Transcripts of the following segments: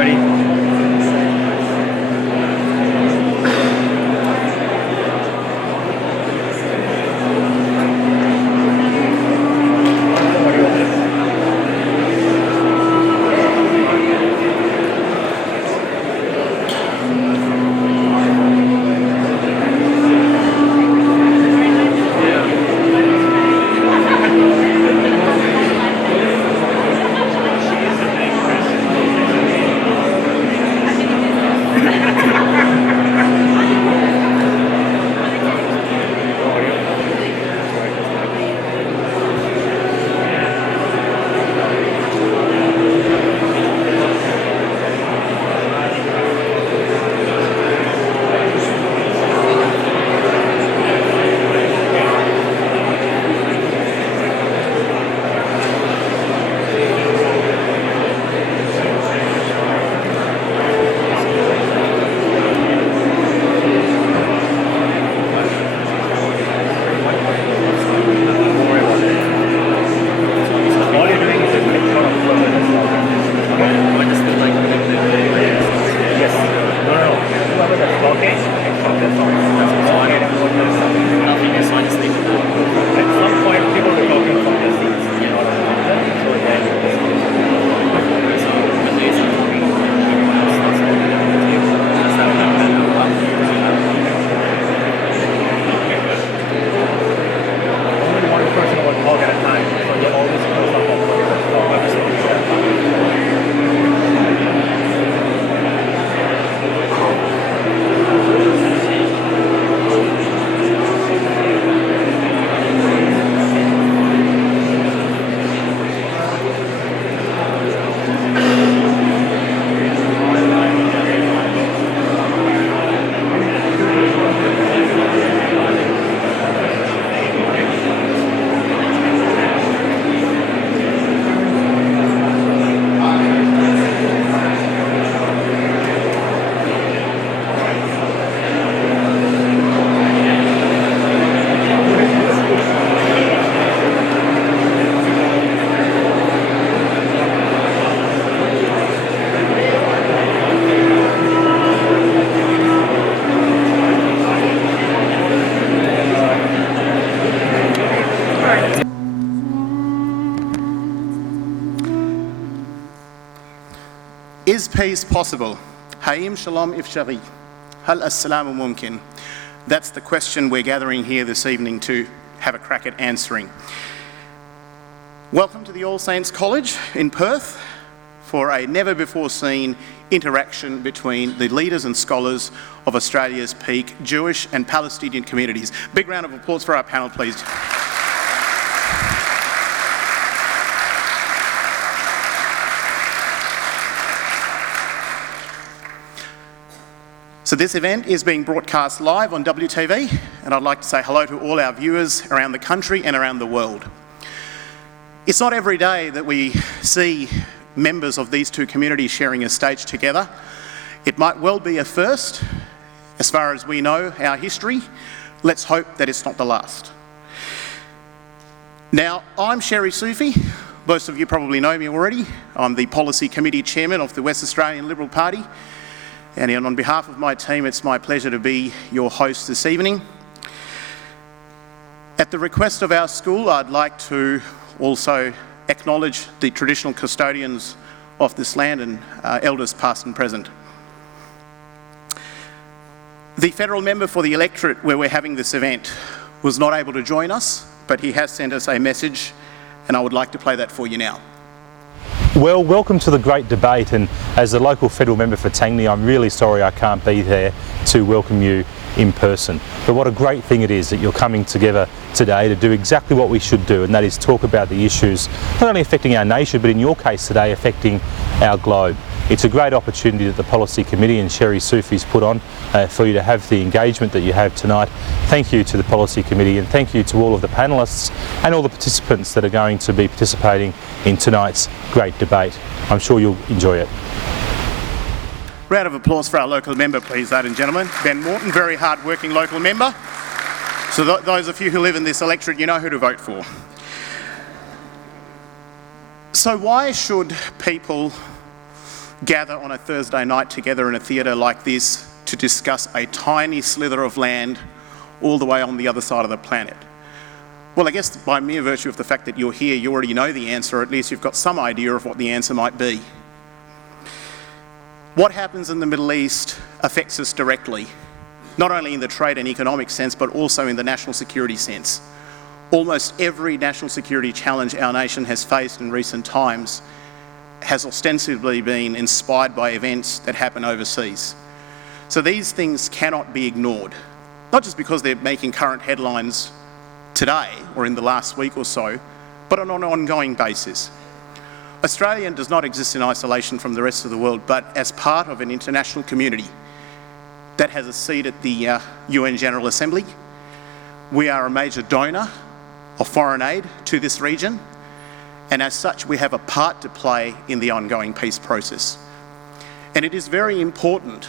everybody. Is peace possible? Haim shalom ifshari. Hal as-salamu mumkin. That's the question we're gathering here this evening to have a crack at answering. Welcome to the All Saints College in Perth for a never-before-seen interaction between the leaders and scholars of Australia's peak Jewish and Palestinian communities. Big round of applause for our panel, please. So this event is being broadcast live on WTV, and I'd like to say hello to all our viewers around the country and around the world. It's not every day that we see members of these two communities sharing a stage together. It might well be a first, as far as we know our history. Let's hope that it's not the last. Now, I'm Sherry Sufi. Most of you probably know me already. I'm the Policy Committee Chairman of the West Australian Liberal Party. And on behalf of my team, it's my pleasure to be your host this evening. At the request of our school, I'd like to also acknowledge the traditional custodians of this land and elders past and present. The federal member for the electorate where we're having this event was not able to join us, but he has sent us a message, and I would like to play that for you now. Well, welcome to the great debate, and as the local federal member for Tangney, I'm really sorry I can't be there to welcome you in person. But what a great thing it is that you're coming together today to do exactly what we should do, and that is talk about the issues not only affecting our nation, but in your case today, affecting our globe. It's a great opportunity that the Policy Committee and Sherry Sufi's put on for you to have the engagement that you have tonight. Thank you to the Policy Committee, and thank you to all of the panellists and all the participants that are going to be participating in tonight's great debate. I'm sure you'll enjoy it. Round of applause for our local member, please, ladies and gentlemen. Ben Morton, very hard-working local member. So those of you who live in this electorate, you know who to vote for. So why should people gather on a Thursday night together in a theatre like this to discuss a tiny slither of land all the way on the other side of the planet? Well, I guess by mere virtue of the fact that you're here, you already know the answer, or at least you've got some idea of what the answer might be. What happens in the Middle East affects us directly, not only in the trade and economic sense, but also in the national security sense. Almost every national security challenge our nation has faced in recent times has ostensibly been inspired by events that happen overseas. So these things cannot be ignored, not just because they're making current headlines today or in the last week or so, but on an ongoing basis. Australia does not exist in isolation from the rest of the world, but as part of an international community that has a seat at the UN General Assembly. We are a major donor of foreign aid to this region, and as such we have a part to play in the ongoing peace process. And it is very important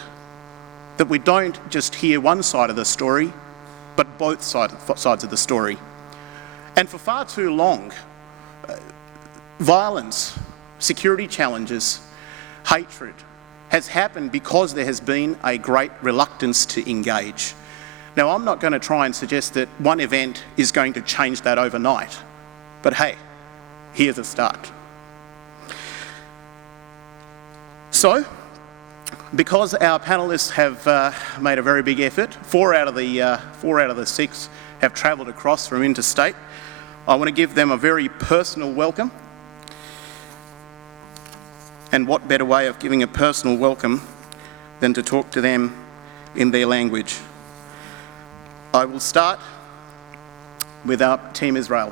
that we don't just hear one side of the story, but both sides of the story. And for far too long, violence, security challenges, hatred has happened because there has been a great reluctance to engage. Now, I'm not going to try and suggest that one event is going to change that overnight, but hey, here's a start. So, because our panellists have made a very big effort, four out of the six have travelled across from interstate, I want to give them a very personal welcome. And what better way of giving a personal welcome than to talk to them in their language? I will start with our team Israel.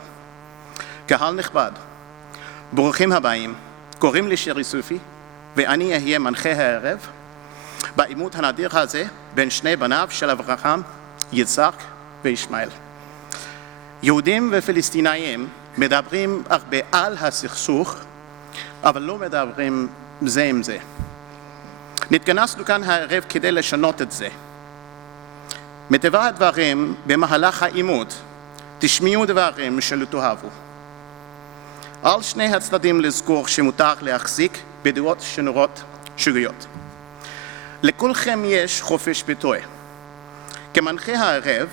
קהל נכבד, ברוכים הבאים, קוראים לי שרי סופי, ואני אהיה מנחה הערב בעימות הנדיר הזה בין שני בניו של אברהם, יצחק וישמעאל. יהודים ופלסטינאים מדברים הרבה על הסכסוך, אבל לא מדברים זה עם זה. נתכנסנו כאן הערב כדי לשנות את זה. מטבע הדברים במהלך העימות תשמיעו דברים שלא תאהבו. על שני הצדדים לזכור שמותר להחזיק בדעות שנראות שגויות. לכולכם יש חופש ביטוי. כמנחה הערב,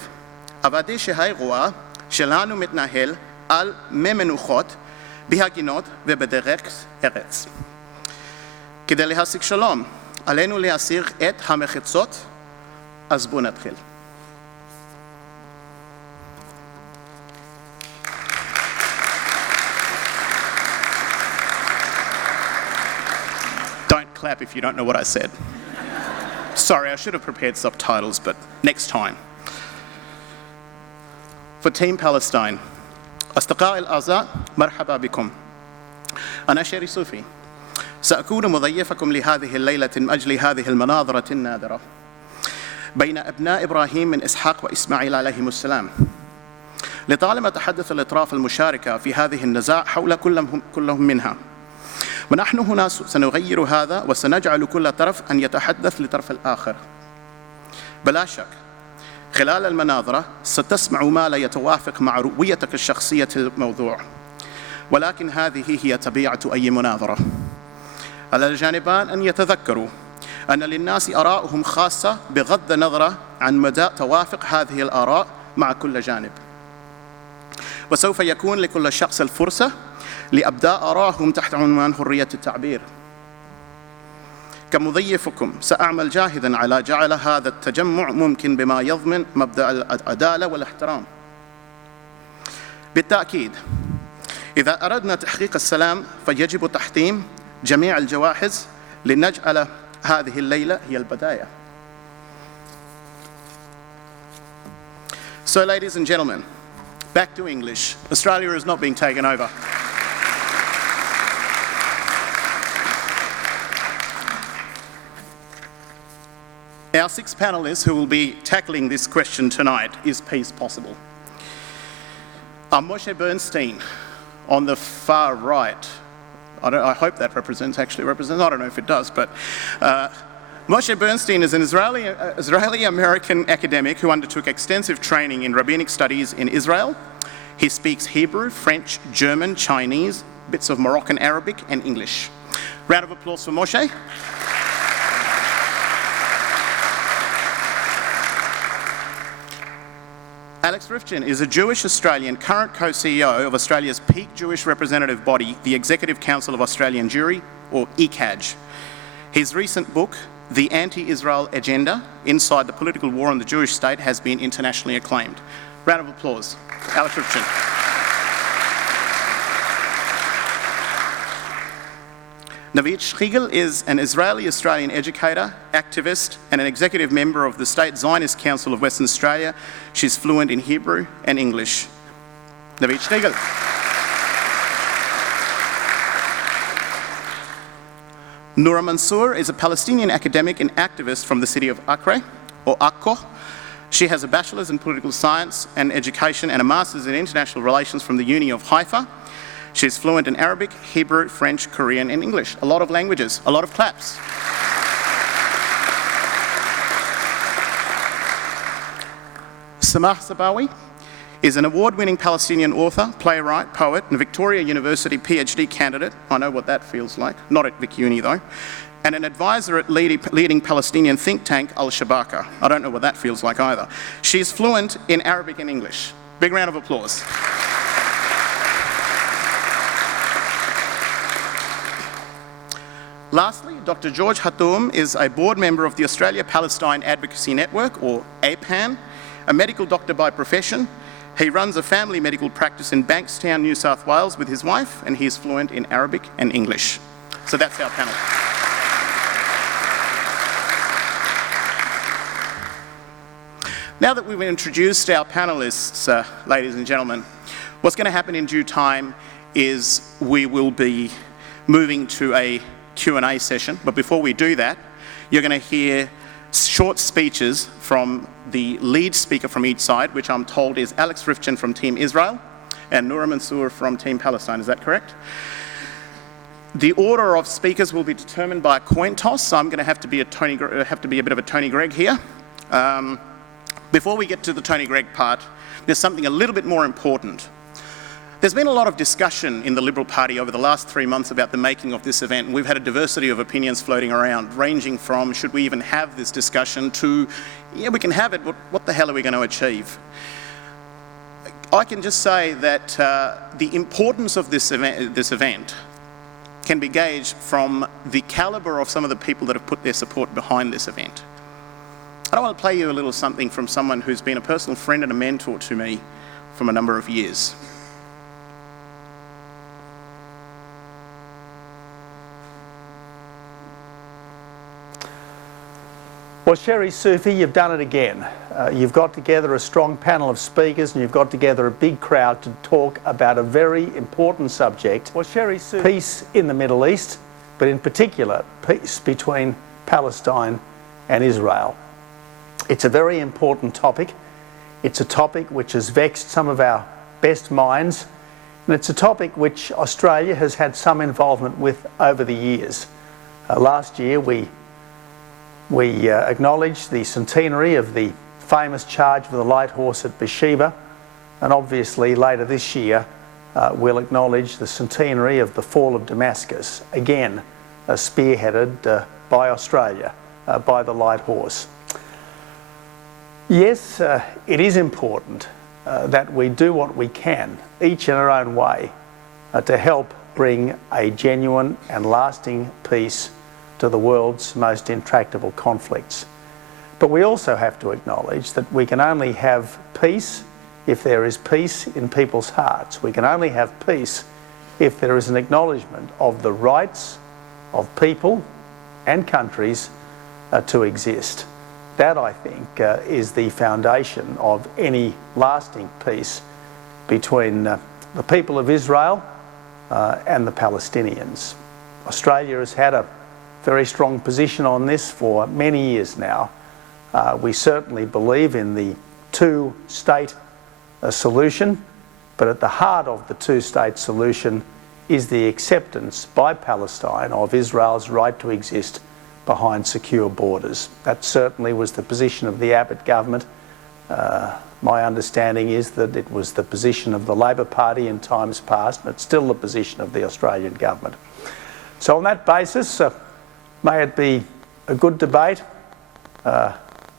אוודא שהאירוע שלנו מתנהל על מי מנוחות בהגינות ובדרך ארץ. כדי להשיג שלום, עלינו להסיר את המחיצות, אז בואו נתחיל. Don't clap if you don't know what I said. Sorry, I should have prepared subtitles, but next time. For Team Palestine, أصدقائي الأعزاء مرحبا بكم. أنا شيري صوفي. سأكون مضيفكم لهذه الليلة من أجل هذه المناظرة النادرة بين أبناء إبراهيم من إسحاق وإسماعيل عليهم السلام. لطالما تحدث الأطراف المشاركة في هذه النزاع حول كلهم منها، ونحن هنا سنغير هذا وسنجعل كل طرف أن يتحدث لطرف الآخر. بلا شك خلال المناظرة ستسمع ما لا يتوافق مع رؤيتك الشخصية للموضوع، ولكن هذه هي طبيعة أي مناظرة. على الجانبان أن يتذكروا أن للناس آراءهم خاصة بغض النظر عن مدى توافق هذه الآراء مع كل جانب، وسوف يكون لكل شخص الفرصة لإبداء آرائهم تحت عنوان حرية التعبير. كمضيفكم سأعمل جاهداً على جعل هذا التجمع ممكن بما يضمن مبدأ العدالة والاحترام. بالتأكيد إذا أردنا تحقيق السلام فيجب تحطيم جميع الجواحز لنجعل هذه الليلة هي البداية. So ladies and gentlemen, back to English. Australia is not being taken over. Our six panellists who will be tackling this question tonight, is peace possible? Moshe Bernstein on the far right. I hope that actually represents, I don't know if it does, but Moshe Bernstein is an Israeli-American academic who undertook extensive training in rabbinic studies in Israel. He speaks Hebrew, French, German, Chinese, bits of Moroccan Arabic and English. Round of applause for Moshe. Alex Riften is a Jewish Australian, current co-CEO of Australia's peak Jewish representative body, the Executive Council of Australian Jewry, or ECAJ. His recent book, The Anti-Israel Agenda, Inside the Political War on the Jewish State, has been internationally acclaimed. Round of applause, Alex Riften. Navit Shchigel is an Israeli-Australian educator, activist, and an executive member of the State Zionist Council of Western Australia. She's fluent in Hebrew and English. Navit Shchigel. Noura Mansour is a Palestinian academic and activist from the city of Acre, or Akko. She has a bachelor's in political science and education and a master's in international relations from the Uni of Haifa. She's fluent in Arabic, Hebrew, French, Korean, and English. A lot of languages, a lot of claps. Samah Sabawi is an award-winning Palestinian author, playwright, poet, and Victoria University PhD candidate. I know what that feels like, not at Vic Uni though. And an advisor at leading Palestinian think tank Al-Shabaka. I don't know what that feels like either. She's fluent in Arabic and English. Big round of applause. Lastly, Dr. George Hathum is a board member of the Australia-Palestine Advocacy Network, or APAN, a medical doctor by profession. He runs a family medical practice in Baxton, New South Wales with his wife, and he is fluent in Arabic and English. So that's our panel. Now that we've introduced our panelists, ladies and gentlemen, what's going to happen in due time is we will be moving to a Q&A session, but before we do that, you're going to hear short speeches from the lead speaker from each side, which I'm told is Alex Riften from Team Israel and Noura Mansour from Team Palestine. Is that correct? The order of speakers will be determined by a coin toss, so I'm going to have to be a bit of a Tony Gregg here. Before we get to the Tony Gregg part, there's something a little bit more important. There's been a lot of discussion in the Liberal Party over the last 3 months about the making of this event, and we've had a diversity of opinions floating around, ranging from should we even have this discussion to, yeah, we can have it, but what the hell are we going to achieve? I can just say that the importance of this event can be gauged from the calibre of some of the people that have put their support behind this event. I want to play you a little something from someone who's been a personal friend and a mentor to me from a number of years. Well, Sherry Sufi, you've done it again. You've got together a strong panel of speakers and you've got together a big crowd to talk about a very important subject. Well, Sherry Sufi, peace in the Middle East, but in particular, peace between Palestine and Israel. It's a very important topic. It's a topic which has vexed some of our best minds, and it's a topic which Australia has had some involvement with over the years. Last year, we acknowledged the centenary of the famous charge of the light horse at Beersheba, and obviously later this year we'll acknowledge the centenary of the fall of Damascus, again spearheaded by Australia, by the light horse. Yes, it is important that we do what we can, each in our own way, to help bring a genuine and lasting peace to the world's most intractable conflicts. But we also have to acknowledge that we can only have peace if there is peace in people's hearts. We can only have peace if there is an acknowledgement of the rights of people and countries to exist. That, I think, is the foundation of any lasting peace between the people of Israel and the Palestinians. Australia has had a very strong position on this for many years now. We certainly believe in the two-state solution, but at the heart of the two-state solution is the acceptance by Palestine of Israel's right to exist behind secure borders. That certainly was the position of the Abbott government. My understanding is that it was the position of the Labor Party in times past, and it's still the position of the Australian government. So on that basis, may it be a good debate.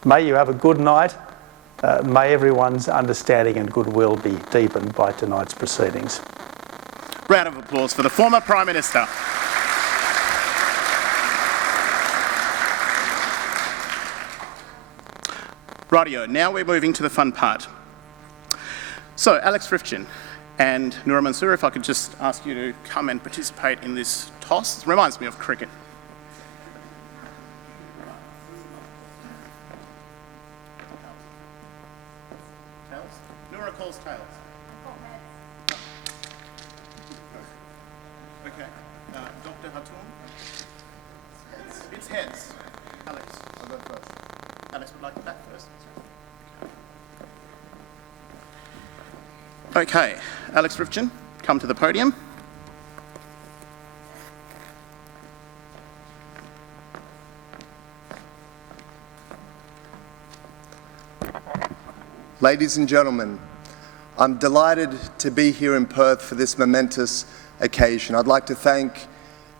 May you have a good night. May everyone's understanding and goodwill be deepened by tonight's proceedings. Round of applause for the former Prime Minister. Rightio, now we're moving to the fun part. So, Alex Riften and Noura Mansour, if I could just ask you to come and participate in this toss. It reminds me of cricket. Tails? Noura calls tails. Okay. Dr. Hathum? It's heads. Alex. I'll go first. Alex would like to back first. Okay, Alex Riften, come to the podium. Ladies and gentlemen, I'm delighted to be here in Perth for this momentous occasion. I'd like to thank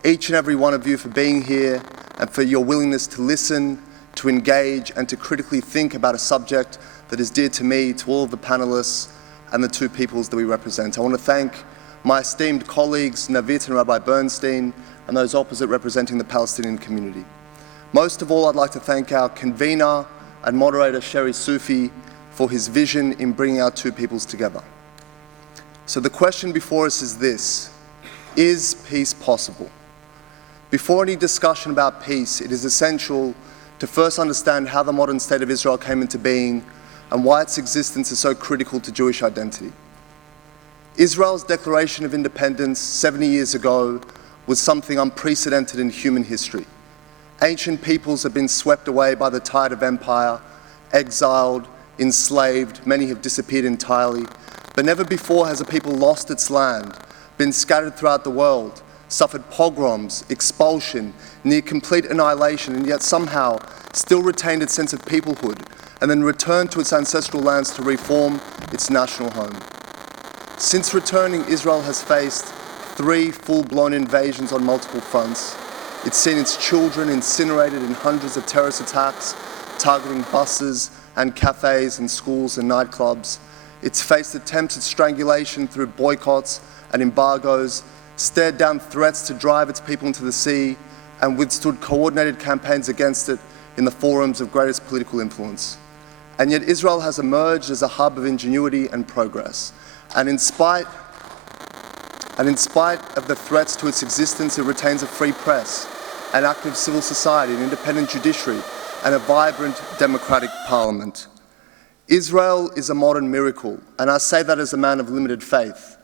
each and every one of you for being here and for your willingness to listen, to engage, and to critically think about a subject that is dear to me, to all of the panellists, and the two peoples that we represent. I want to thank my esteemed colleagues, Navit and Rabbi Bernstein, and those opposite representing the Palestinian community. Most of all, I'd like to thank our convener and moderator, Sherry Sufi, for his vision in bringing our two peoples together. So the question before us is this: is peace possible? Before any discussion about peace, it is essential to first understand how the modern state of Israel came into being and why its existence is so critical to Jewish identity. Israel's declaration of independence 70 years ago was something unprecedented in human history. Ancient peoples have been swept away by the tide of empire, exiled, enslaved, many have disappeared entirely, but never before has a people lost its land, been scattered throughout the world, suffered pogroms, expulsion, near complete annihilation, and yet somehow still retained its sense of peoplehood, and then returned to its ancestral lands to reform its national home. Since returning, Israel has faced 3 full-blown invasions on multiple fronts. It's seen its children incinerated in hundreds of terrorist attacks, targeting buses and cafes and schools and nightclubs. It's faced attempts at strangulation through boycotts and embargoes, stared down threats to drive its people into the sea, and withstood coordinated campaigns against it in the forums of greatest political influence. And yet Israel has emerged as a hub of ingenuity and progress. And in spite of the threats to its existence, it retains a free press, an active civil society, an independent judiciary, and a vibrant democratic parliament. Israel is a modern miracle, and I say that as a man of limited faith.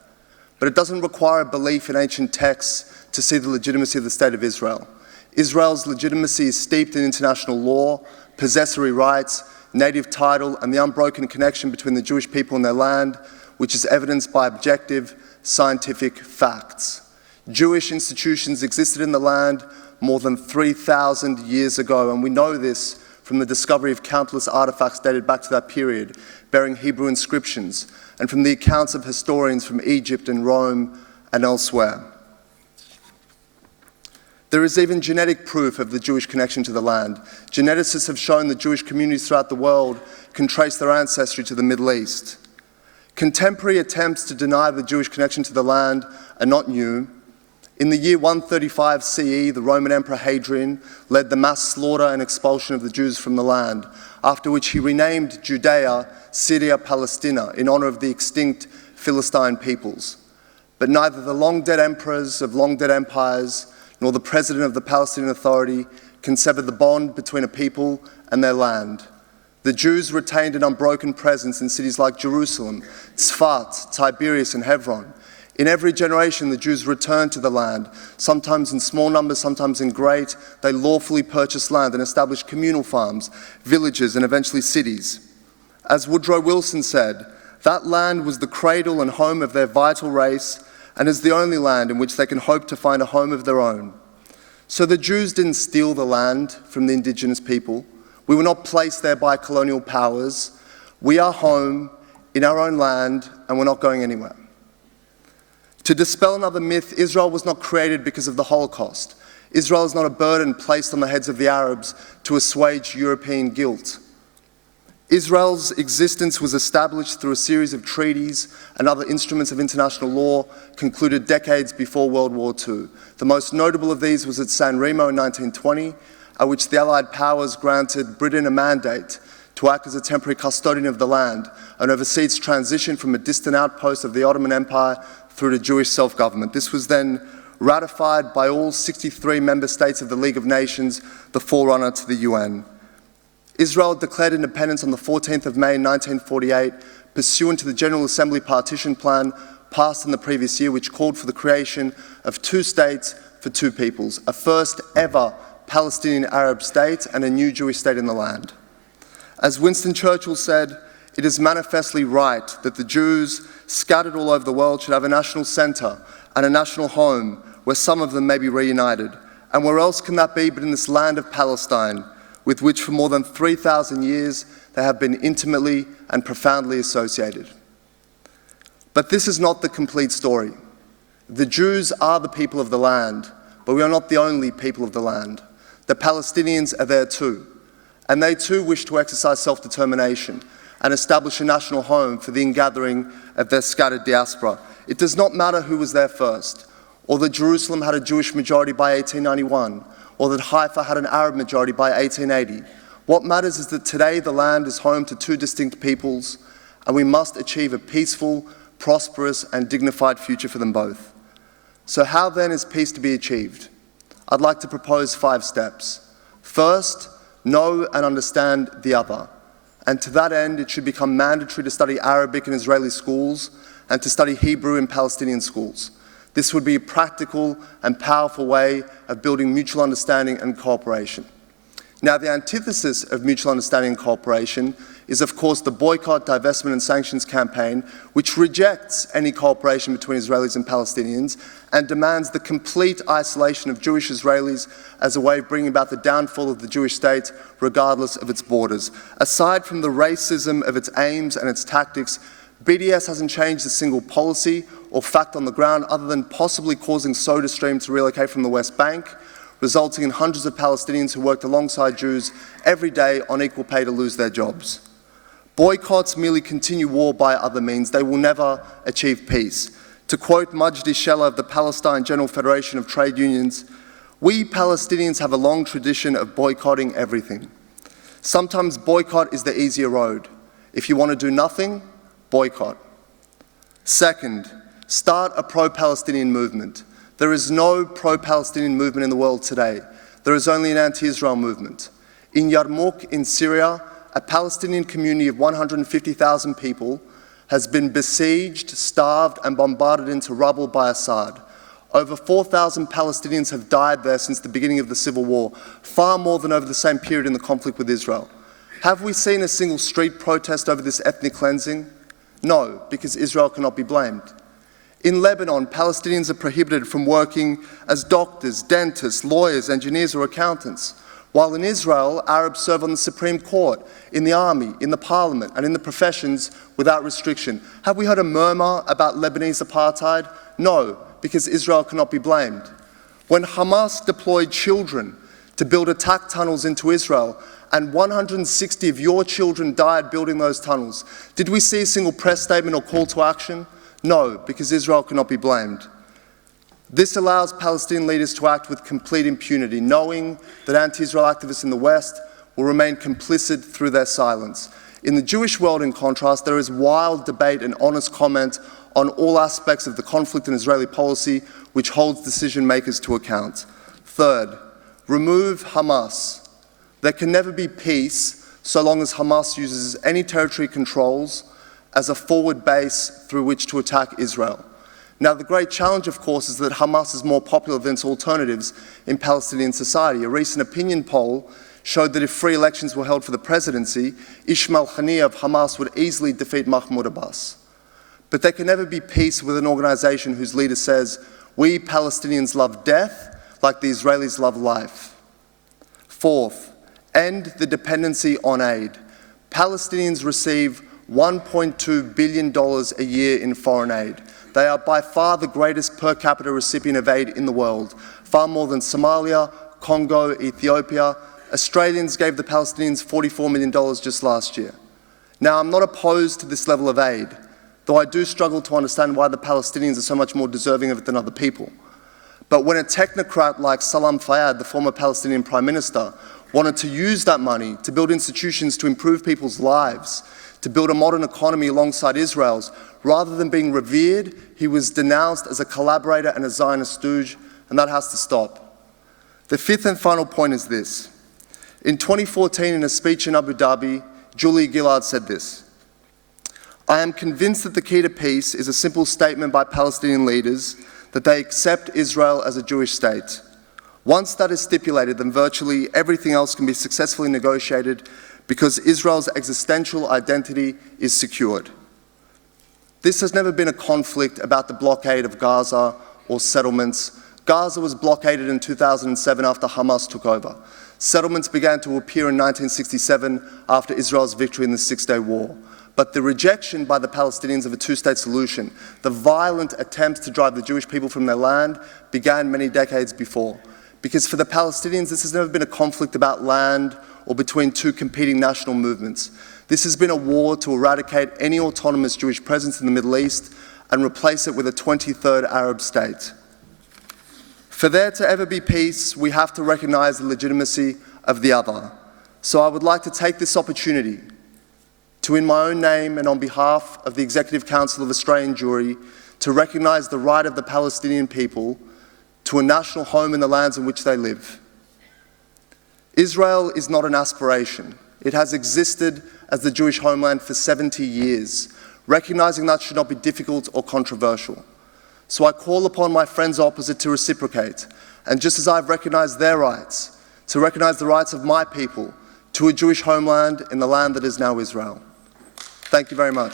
But it doesn't require a belief in ancient texts to see the legitimacy of the State of Israel. Israel's legitimacy is steeped in international law, possessory rights, native title, and the unbroken connection between the Jewish people and their land, which is evidenced by objective scientific facts. Jewish institutions existed in the land more than 3,000 years ago, and we know this from the discovery of countless artifacts dated back to that period, bearing Hebrew inscriptions, and from the accounts of historians from Egypt and Rome and elsewhere. There is even genetic proof of the Jewish connection to the land. Geneticists have shown that Jewish communities throughout the world can trace their ancestry to the Middle East. Contemporary attempts to deny the Jewish connection to the land are not new. In the year 135 CE, the Roman Emperor Hadrian led the mass slaughter and expulsion of the Jews from the land, after which he renamed Judea Syria Palestina in honor of the extinct Philistine peoples. But neither the long-dead emperors of long-dead empires nor the president of the Palestinian Authority can sever the bond between a people and their land. The Jews retained an unbroken presence in cities like Jerusalem, Tzfat, Tiberias, and Hebron. In every generation, the Jews returned to the land, sometimes in small numbers, sometimes in great. They lawfully purchased land and established communal farms, villages, and eventually cities. As Woodrow Wilson said, that land was the cradle and home of their vital race, and is the only land in which they can hope to find a home of their own. So the Jews didn't steal the land from the indigenous people. We were not placed there by colonial powers. We are home in our own land, and we're not going anywhere. To dispel another myth, Israel was not created because of the Holocaust. Israel is not a burden placed on the heads of the Arabs to assuage European guilt. Israel's existence was established through a series of treaties and other instruments of international law concluded decades before World War II. The most notable of these was at San Remo in 1920, at which the Allied powers granted Britain a mandate to act as a temporary custodian of the land and oversee its transition from a distant outpost of the Ottoman Empire through to Jewish self-government. This was then ratified by all 63 member states of the League of Nations, the forerunner to the UN. Israel declared independence on the 14th of May 1948, pursuant to the General Assembly Partition Plan passed in the previous year, which called for the creation of 2 states for 2 peoples, a first ever Palestinian Arab state and a new Jewish state in the land. As Winston Churchill said, it is manifestly right that the Jews scattered all over the world should have a national centre and a national home where some of them may be reunited. And where else can that be but in this land of Palestine, with which for more than 3,000 years they have been intimately and profoundly associated. But this is not the complete story. The Jews are the people of the land, but we are not the only people of the land. The Palestinians are there too, and they too wish to exercise self-determination and establish a national home for the ingathering of their scattered diaspora. It does not matter who was there first, or that Jerusalem had a Jewish majority by 1891, or that Haifa had an Arab majority by 1880. What matters is that today the land is home to 2 distinct peoples, and we must achieve a peaceful, prosperous, and dignified future for them both. So how then is peace to be achieved? I'd like to propose 5 steps. First, know and understand the other. And to that end, it should become mandatory to study Arabic in Israeli schools and to study Hebrew in Palestinian schools. This would be a practical and powerful way of building mutual understanding and cooperation. Now, the antithesis of mutual understanding and cooperation is, of course, the Boycott, Divestment and Sanctions campaign, which rejects any cooperation between Israelis and Palestinians and demands the complete isolation of Jewish Israelis as a way of bringing about the downfall of the Jewish state, regardless of its borders. Aside from the racism of its aims and its tactics, BDS hasn't changed a single policy or fact on the ground other than possibly causing SodaStream to relocate from the West Bank, resulting in hundreds of Palestinians who worked alongside Jews every day on equal pay to lose their jobs. Boycotts merely continue war by other means. They will never achieve peace. To quote Majdi Shella of the Palestine General Federation of Trade Unions, "We Palestinians have a long tradition of boycotting everything. Sometimes boycott is the easier road. If you want to do nothing, boycott." Second, start a pro-Palestinian movement. There is no pro-Palestinian movement in the world today. There is only an anti-Israel movement. In Yarmouk, in Syria, a Palestinian community of 150,000 people has been besieged, starved, and bombarded into rubble by Assad. Over 4,000 Palestinians have died there since the beginning of the civil war, far more than over the same period in the conflict with Israel. Have we seen a single street protest over this ethnic cleansing? No, because Israel cannot be blamed. In Lebanon, Palestinians are prohibited from working as doctors, dentists, lawyers, engineers, or accountants. While in Israel, Arabs serve on the Supreme Court, in the army, in the parliament, and in the professions without restriction. Have we heard a murmur about Lebanese apartheid? No, because Israel cannot be blamed. When Hamas deployed children to build attack tunnels into Israel, and 160 of your children died building those tunnels, did we see a single press statement or call to action? No, because Israel cannot be blamed. This allows Palestinian leaders to act with complete impunity, knowing that anti-Israel activists in the West will remain complicit through their silence. In the Jewish world, in contrast, there is wild debate and honest comment on all aspects of the conflict and Israeli policy, which holds decision makers to account. Third, remove Hamas. There can never be peace so long as Hamas uses any territory controls as a forward base through which to attack Israel. Now, the great challenge, of course, is that Hamas is more popular than its alternatives in Palestinian society. A recent opinion poll showed that if free elections were held for the presidency, Ismail Haniyeh of Hamas would easily defeat Mahmoud Abbas. But there can never be peace with an organization whose leader says, "We Palestinians love death like the Israelis love life." Fourth, end the dependency on aid. Palestinians receive $1.2 billion a year in foreign aid. They are by far the greatest per capita recipient of aid in the world, far more than Somalia, Congo, Ethiopia. Australians gave the Palestinians $44 million just last year. Now, I'm not opposed to this level of aid, though I do struggle to understand why the Palestinians are so much more deserving of it than other people. But when a technocrat like Salam Fayyad, the former Palestinian Prime Minister, wanted to use that money to build institutions to improve people's lives, to build a modern economy alongside Israel's, rather than being revered, he was denounced as a collaborator and a Zionist stooge, and that has to stop. The fifth and final point is this. In 2014, in a speech in Abu Dhabi, Julia Gillard said this: "I am convinced that the key to peace is a simple statement by Palestinian leaders that they accept Israel as a Jewish state. Once that is stipulated, then virtually everything else can be successfully negotiated because Israel's existential identity is secured." This has never been a conflict about the blockade of Gaza or settlements. Gaza was blockaded in 2007 after Hamas took over. Settlements began to appear in 1967 after Israel's victory in the Six-Day War. But the rejection by the Palestinians of a two-state solution, the violent attempts to drive the Jewish people from their land, began many decades before. Because for the Palestinians, this has never been a conflict about land or between two competing national movements. This has been a war to eradicate any autonomous Jewish presence in the Middle East and replace it with a 23rd Arab state. For there to ever be peace, we have to recognize the legitimacy of the other. So I would like to take this opportunity to, in my own name and on behalf of the Executive Council of Australian Jewry, to recognize the right of the Palestinian people to a national home in the lands in which they live. Israel is not an aspiration. It has existed as the Jewish homeland for 70 years. Recognizing that should not be difficult or controversial. So I call upon my friends opposite to reciprocate, and just as I've recognized their rights, to recognize the rights of my people to a Jewish homeland in the land that is now Israel. Thank you very much.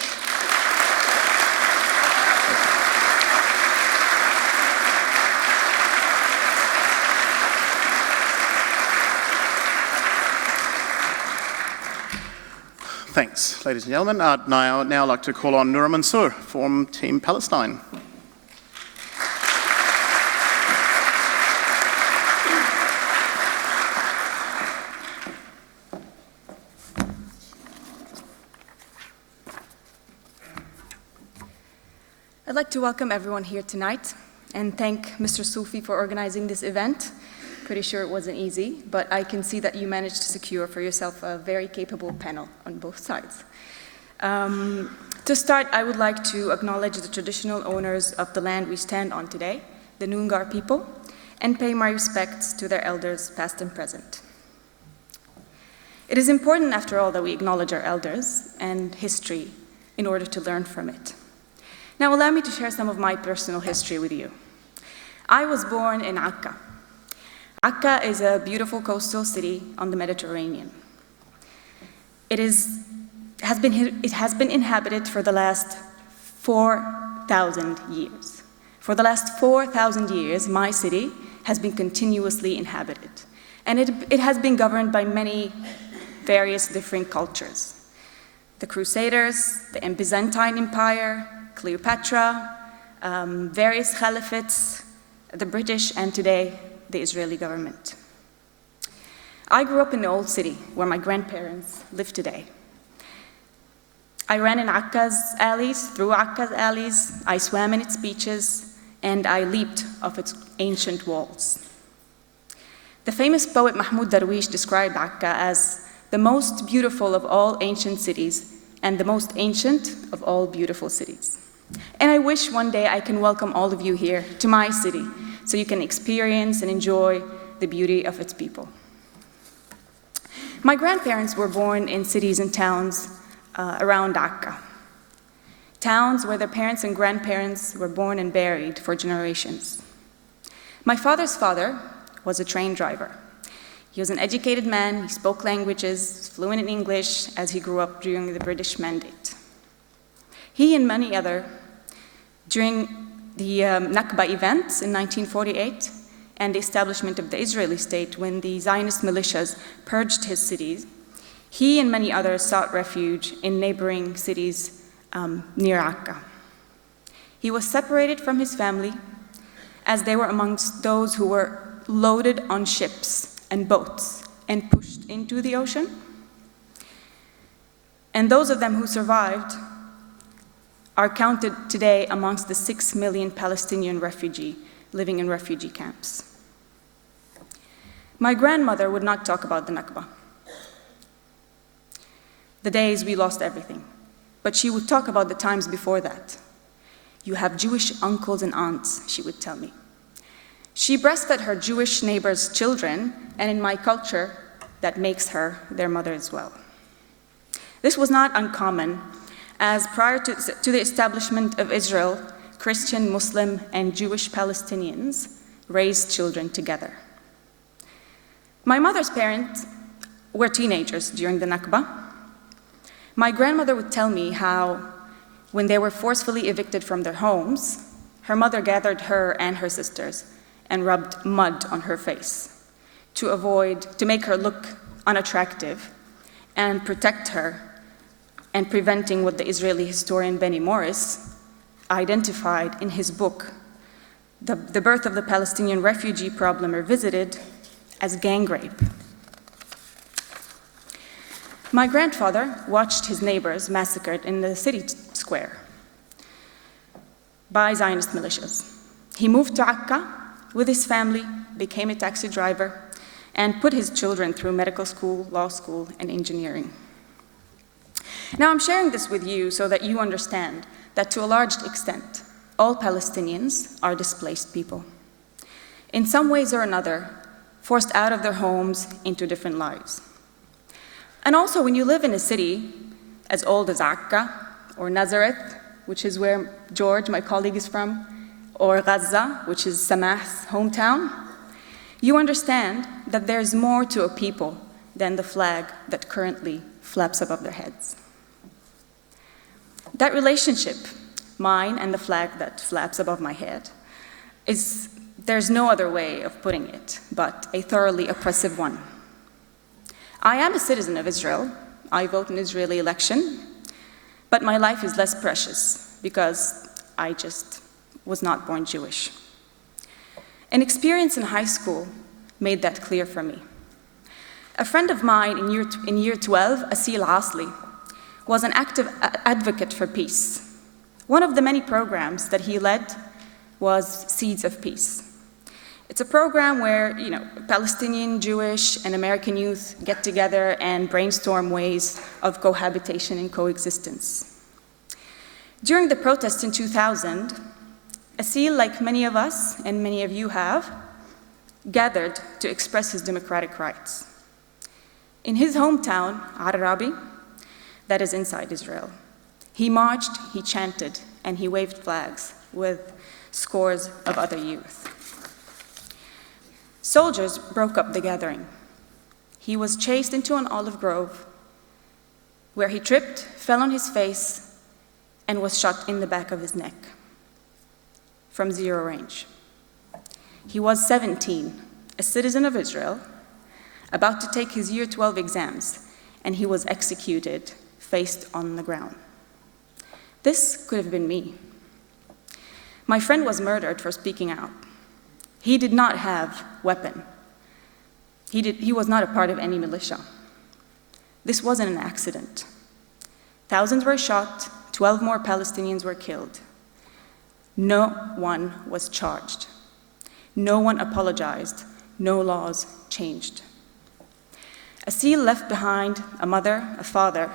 Thanks, ladies and gentlemen. I'd now like to call on Noura Mansour from Team Palestine. I'd like to welcome everyone here tonight and thank Mr. Soufi for organizing this event. Pretty sure it wasn't easy, but I can see that you managed to secure for yourself a very capable panel on both sides. To start, I would like to acknowledge the traditional owners of the land we stand on today, the Noongar people, and pay my respects to their elders, past and present. It is important, after all, that we acknowledge our elders and history in order to learn from it. Now, allow me to share some of my personal history with you. I was born in Akka. Akka is a beautiful coastal city on the Mediterranean. It has been inhabited for the last 4,000 years. For the last 4,000 years, my city has been continuously inhabited. And it has been governed by many various different cultures. The Crusaders, the Byzantine Empire, Cleopatra, various caliphates, the British, and today, the Israeli government. I grew up in the old city where my grandparents live today. I ran in Akka's alleys, through Akka's alleys, I swam in its beaches, and I leaped off its ancient walls. The famous poet Mahmoud Darwish described Akka as the most beautiful of all ancient cities and the most ancient of all beautiful cities. And I wish one day I can welcome all of you here to my city so you can experience and enjoy the beauty of its people. My grandparents were born in cities and towns around Akka, towns where their parents and grandparents were born and buried for generations. My father's father was a train driver. He was an educated man, he spoke languages, fluent in English as he grew up during the British Mandate. He and many others, during the Nakba events in 1948 and the establishment of the Israeli state when the Zionist militias purged his cities, he and many others sought refuge in neighboring cities near Akka. He was separated from his family as they were amongst those who were loaded on ships and boats and pushed into the ocean. And those of them who survived are counted today amongst the 6 million Palestinian refugees living in refugee camps. My grandmother would not talk about the Nakba, the days we lost everything, but she would talk about the times before that. You have Jewish uncles and aunts, she would tell me. She breastfed her Jewish neighbors' children, and in my culture, that makes her their mother as well. This was not uncommon, as prior to the establishment of Israel, Christian, Muslim, and Jewish Palestinians raised children together. My mother's parents were teenagers during the Nakba. My grandmother would tell me how, when they were forcefully evicted from their homes, her mother gathered her and her sisters and rubbed mud on her face to make her look unattractive and protect her, and preventing what the Israeli historian Benny Morris identified in his book, The Birth of the Palestinian Refugee Problem Revisited, as gang rape. My grandfather watched his neighbors massacred in the city square by Zionist militias. He moved to Akka with his family, became a taxi driver, and put his children through medical school, law school, and engineering. Now I'm sharing this with you so that you understand that to a large extent, all Palestinians are displaced people. In some ways or another, forced out of their homes into different lives. And also when you live in a city as old as Akka or Nazareth, which is where George, my colleague, is from, or Gaza, which is Samah's hometown, you understand that there's more to a people than the flag that currently flaps above their heads. That relationship, mine and the flag that flaps above my head, there's no other way of putting it but a thoroughly oppressive one. I am a citizen of Israel. I vote in Israeli election, but my life is less precious because I just was not born Jewish. An experience in high school made that clear for me. A friend of mine in year 12, Asil Asli, was an active advocate for peace. One of the many programs that he led was Seeds of Peace. It's a program where, Palestinian, Jewish, and American youth get together and brainstorm ways of cohabitation and coexistence. During the protest in 2000, Asil, like many of us and many of you have, gathered to express his democratic rights. In his hometown, Arabi, that is inside Israel, he marched, he chanted, and he waved flags with scores of other youth. Soldiers broke up the gathering. He was chased into an olive grove where he tripped, fell on his face, and was shot in the back of his neck from 0 range. He was 17, a citizen of Israel, about to take his year 12 exams, and he was executed face on the ground. This could have been me. My friend was murdered for speaking out. He did not have a weapon. He was not a part of any militia. This wasn't an accident. Thousands were shot, 12 more Palestinians were killed. No one was charged. No one apologized. No laws changed. Asil left behind a mother, a father,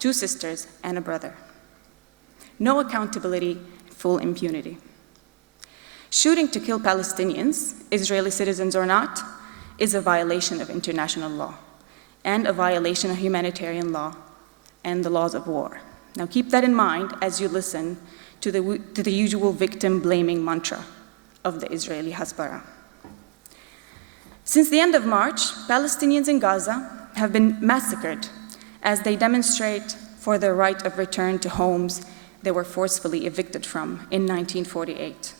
2 sisters, and a brother. No accountability, full impunity. Shooting to kill Palestinians, Israeli citizens or not, is a violation of international law and a violation of humanitarian law and the laws of war. Now keep that in mind as you listen to the usual victim-blaming mantra of the Israeli Hasbara. Since the end of March, Palestinians in Gaza have been massacred as they demonstrate for their right of return to homes they were forcefully evicted from in 1948,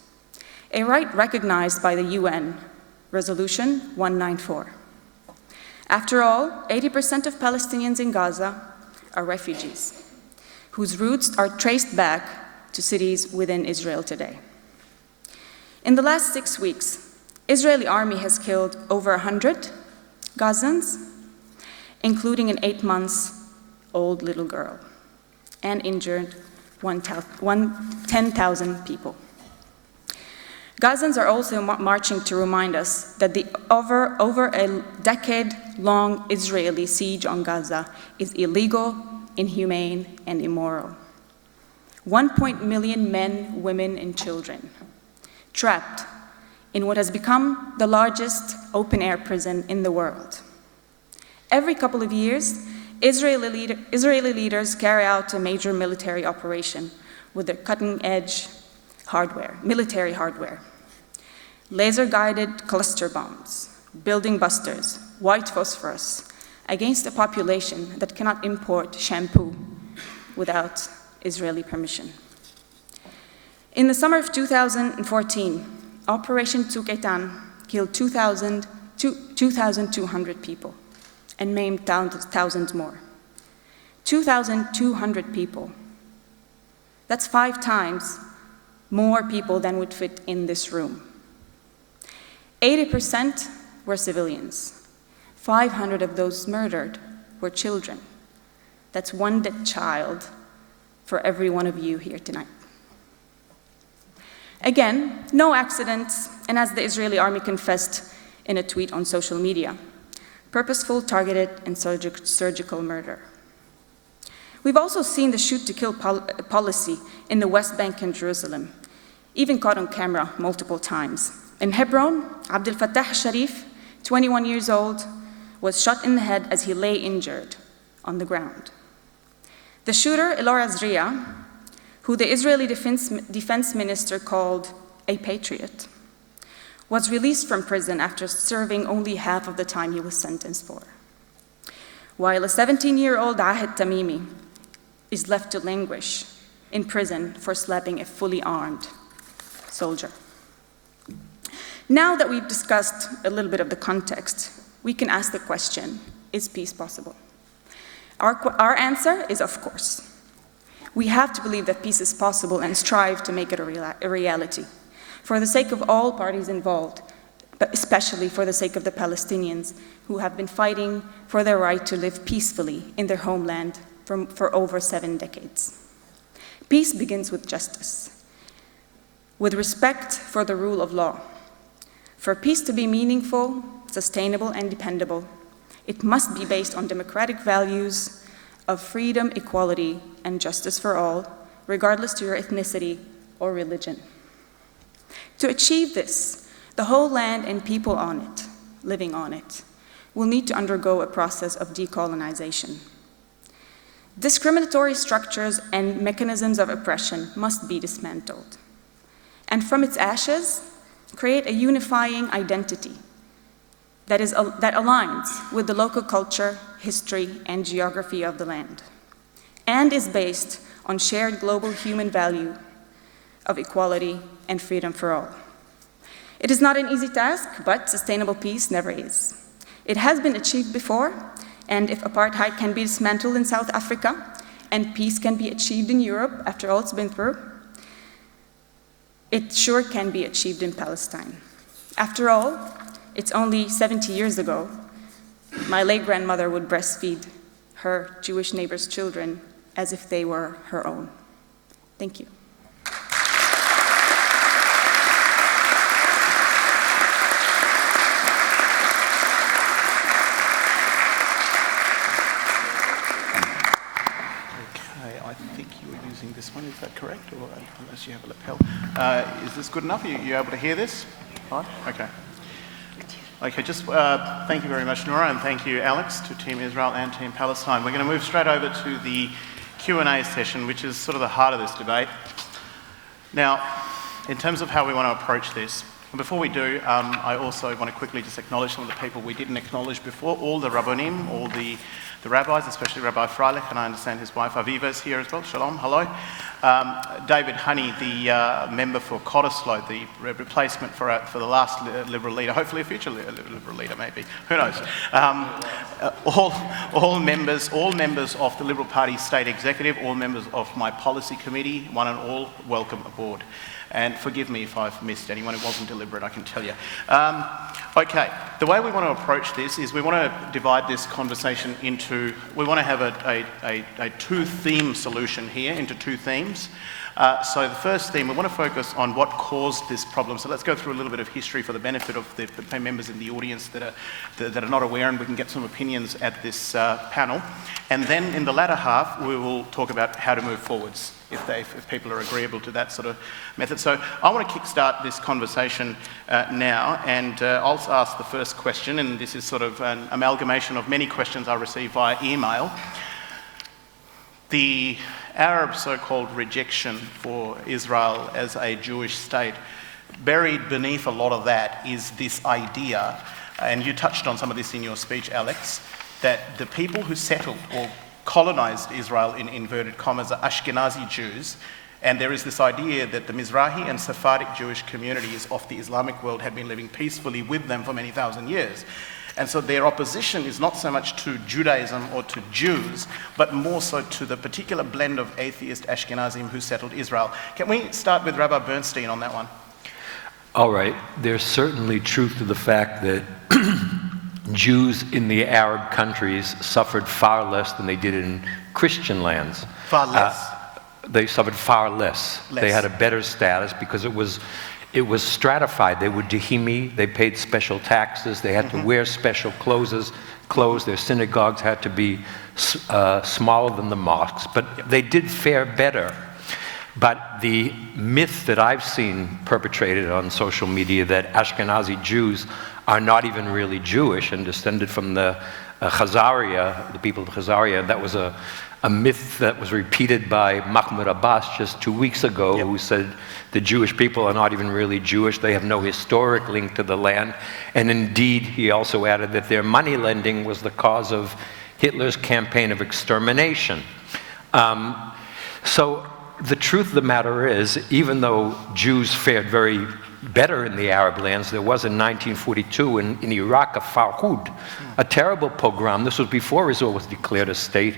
a right recognized by the UN, Resolution 194. After all, 80% of Palestinians in Gaza are refugees, whose roots are traced back to cities within Israel today. In the last 6 weeks, Israeli army has killed over 100 Gazans, including an 8-month-old little girl, and injured 10,000 people. Gazans are also marching to remind us that the over a decade-long Israeli siege on Gaza is illegal, inhumane, and immoral. 1 million men, women, and children trapped in what has become the largest open-air prison in the world. Every couple of years, Israeli leaders carry out a major military operation with their cutting-edge military hardware. Laser-guided cluster bombs, building busters, white phosphorus, against a population that cannot import shampoo without Israeli permission. In the summer of 2014, Operation Tzuk Eitan killed 2,200 people and maimed thousands more. 2,200 people. That's 5 times more people than would fit in this room. 80% were civilians. 500 of those murdered were children. That's 1 dead child for every one of you here tonight. Again, no accidents, and as the Israeli army confessed in a tweet on social media, purposeful, targeted, and surgical murder. We've also seen the shoot-to-kill policy in the West Bank and Jerusalem, even caught on camera multiple times. In Hebron, Abdel Fattah Sharif, 21 years old, was shot in the head as he lay injured on the ground. The shooter, Elor Azria, who the Israeli defense minister called a patriot, was released from prison after serving only half of the time he was sentenced for, while a 17-year-old Ahed Tamimi is left to languish in prison for slapping a fully armed soldier. Now that we've discussed a little bit of the context, we can ask the question, is peace possible? Our answer is of course. We have to believe that peace is possible and strive to make it a reality, for the sake of all parties involved, but especially for the sake of the Palestinians who have been fighting for their right to live peacefully in their homeland for over 7 decades. Peace begins with justice, with respect for the rule of law. For peace to be meaningful, sustainable, and dependable, it must be based on democratic values of freedom, equality, and justice for all, regardless to your ethnicity or religion. To achieve this, the whole land and people on it, living on it, will need to undergo a process of decolonization. Discriminatory structures and mechanisms of oppression must be dismantled. And from its ashes, create a unifying identity that aligns with the local culture, history, and geography of the land, and is based on shared global human value of equality and freedom for all. It is not an easy task, but sustainable peace never is. It has been achieved before, and if apartheid can be dismantled in South Africa, and peace can be achieved in Europe after all it's been through, it sure can be achieved in Palestine. After all, it's only 70 years ago, my late grandmother would breastfeed her Jewish neighbors' children as if they were her own. Thank you. This one, is that correct? Or unless you have a lapel. Is this good enough? Are you able to hear this? Right? Okay. Okay, just thank you very much, Nora, and thank you, Alex, to Team Israel and Team Palestine. We're going to move straight over to the Q&A session, which is sort of the heart of this debate. Now, in terms of how we want to approach this, And before we do, I also want to quickly just acknowledge some of the people we didn't acknowledge before, all the Rabbonim, all the rabbis, especially Rabbi Freilich, and I understand his wife Aviva is here as well. Shalom, hello. David Honey, the member for Cottesloe, the replacement for the last Liberal leader, hopefully a future Liberal leader maybe, who knows. All members of the Liberal Party State Executive, all members of my policy committee, one and all, welcome aboard. And forgive me if I've missed anyone. It wasn't deliberate, I can tell you. Okay, the way we want to approach this is we want to divide this conversation into, we want to have a two-theme solution here, into two themes. So the first theme, we want to focus on what caused this problem. So let's go through a little bit of history for the benefit of the members in the audience that are not aware, and we can get some opinions at this panel. And then in the latter half, we will talk about how to move forwards, if people are agreeable to that sort of method. So I want to kickstart this conversation now, and I'll ask the first question, and this is sort of an amalgamation of many questions I received via email. The Arab so-called rejection for Israel as a Jewish state, buried beneath a lot of that is this idea, and you touched on some of this in your speech, Alex, that the people who settled or colonized Israel, in inverted commas, are Ashkenazi Jews, and there is this idea that the Mizrahi and Sephardic Jewish communities of the Islamic world had been living peacefully with them for many thousand years. And so their opposition is not so much to Judaism or to Jews, but more so to the particular blend of atheist Ashkenazim who settled Israel. Can we start with Rabbi Bernstein on that one? All right. There's certainly truth to the fact that Jews in the Arab countries suffered far less than they did in Christian lands. Far less? They suffered far less. They had a better status because it was stratified. They were dehimi, they paid special taxes, they had to wear special clothes, their synagogues had to be smaller than the mosques, but they did fare better. But the myth that I've seen perpetrated on social media that Ashkenazi Jews are not even really Jewish and descended from the Khazaria, the people of Khazaria, that was a myth that was repeated by Mahmoud Abbas just 2 weeks ago, who said the Jewish people are not even really Jewish, they have no historic link to the land. And indeed, he also added that their money lending was the cause of Hitler's campaign of extermination. So the truth of the matter is, even though Jews fared very better in the Arab lands, there was in 1942 in Iraq a Farhud, a terrible pogrom. This was before Israel was declared a state,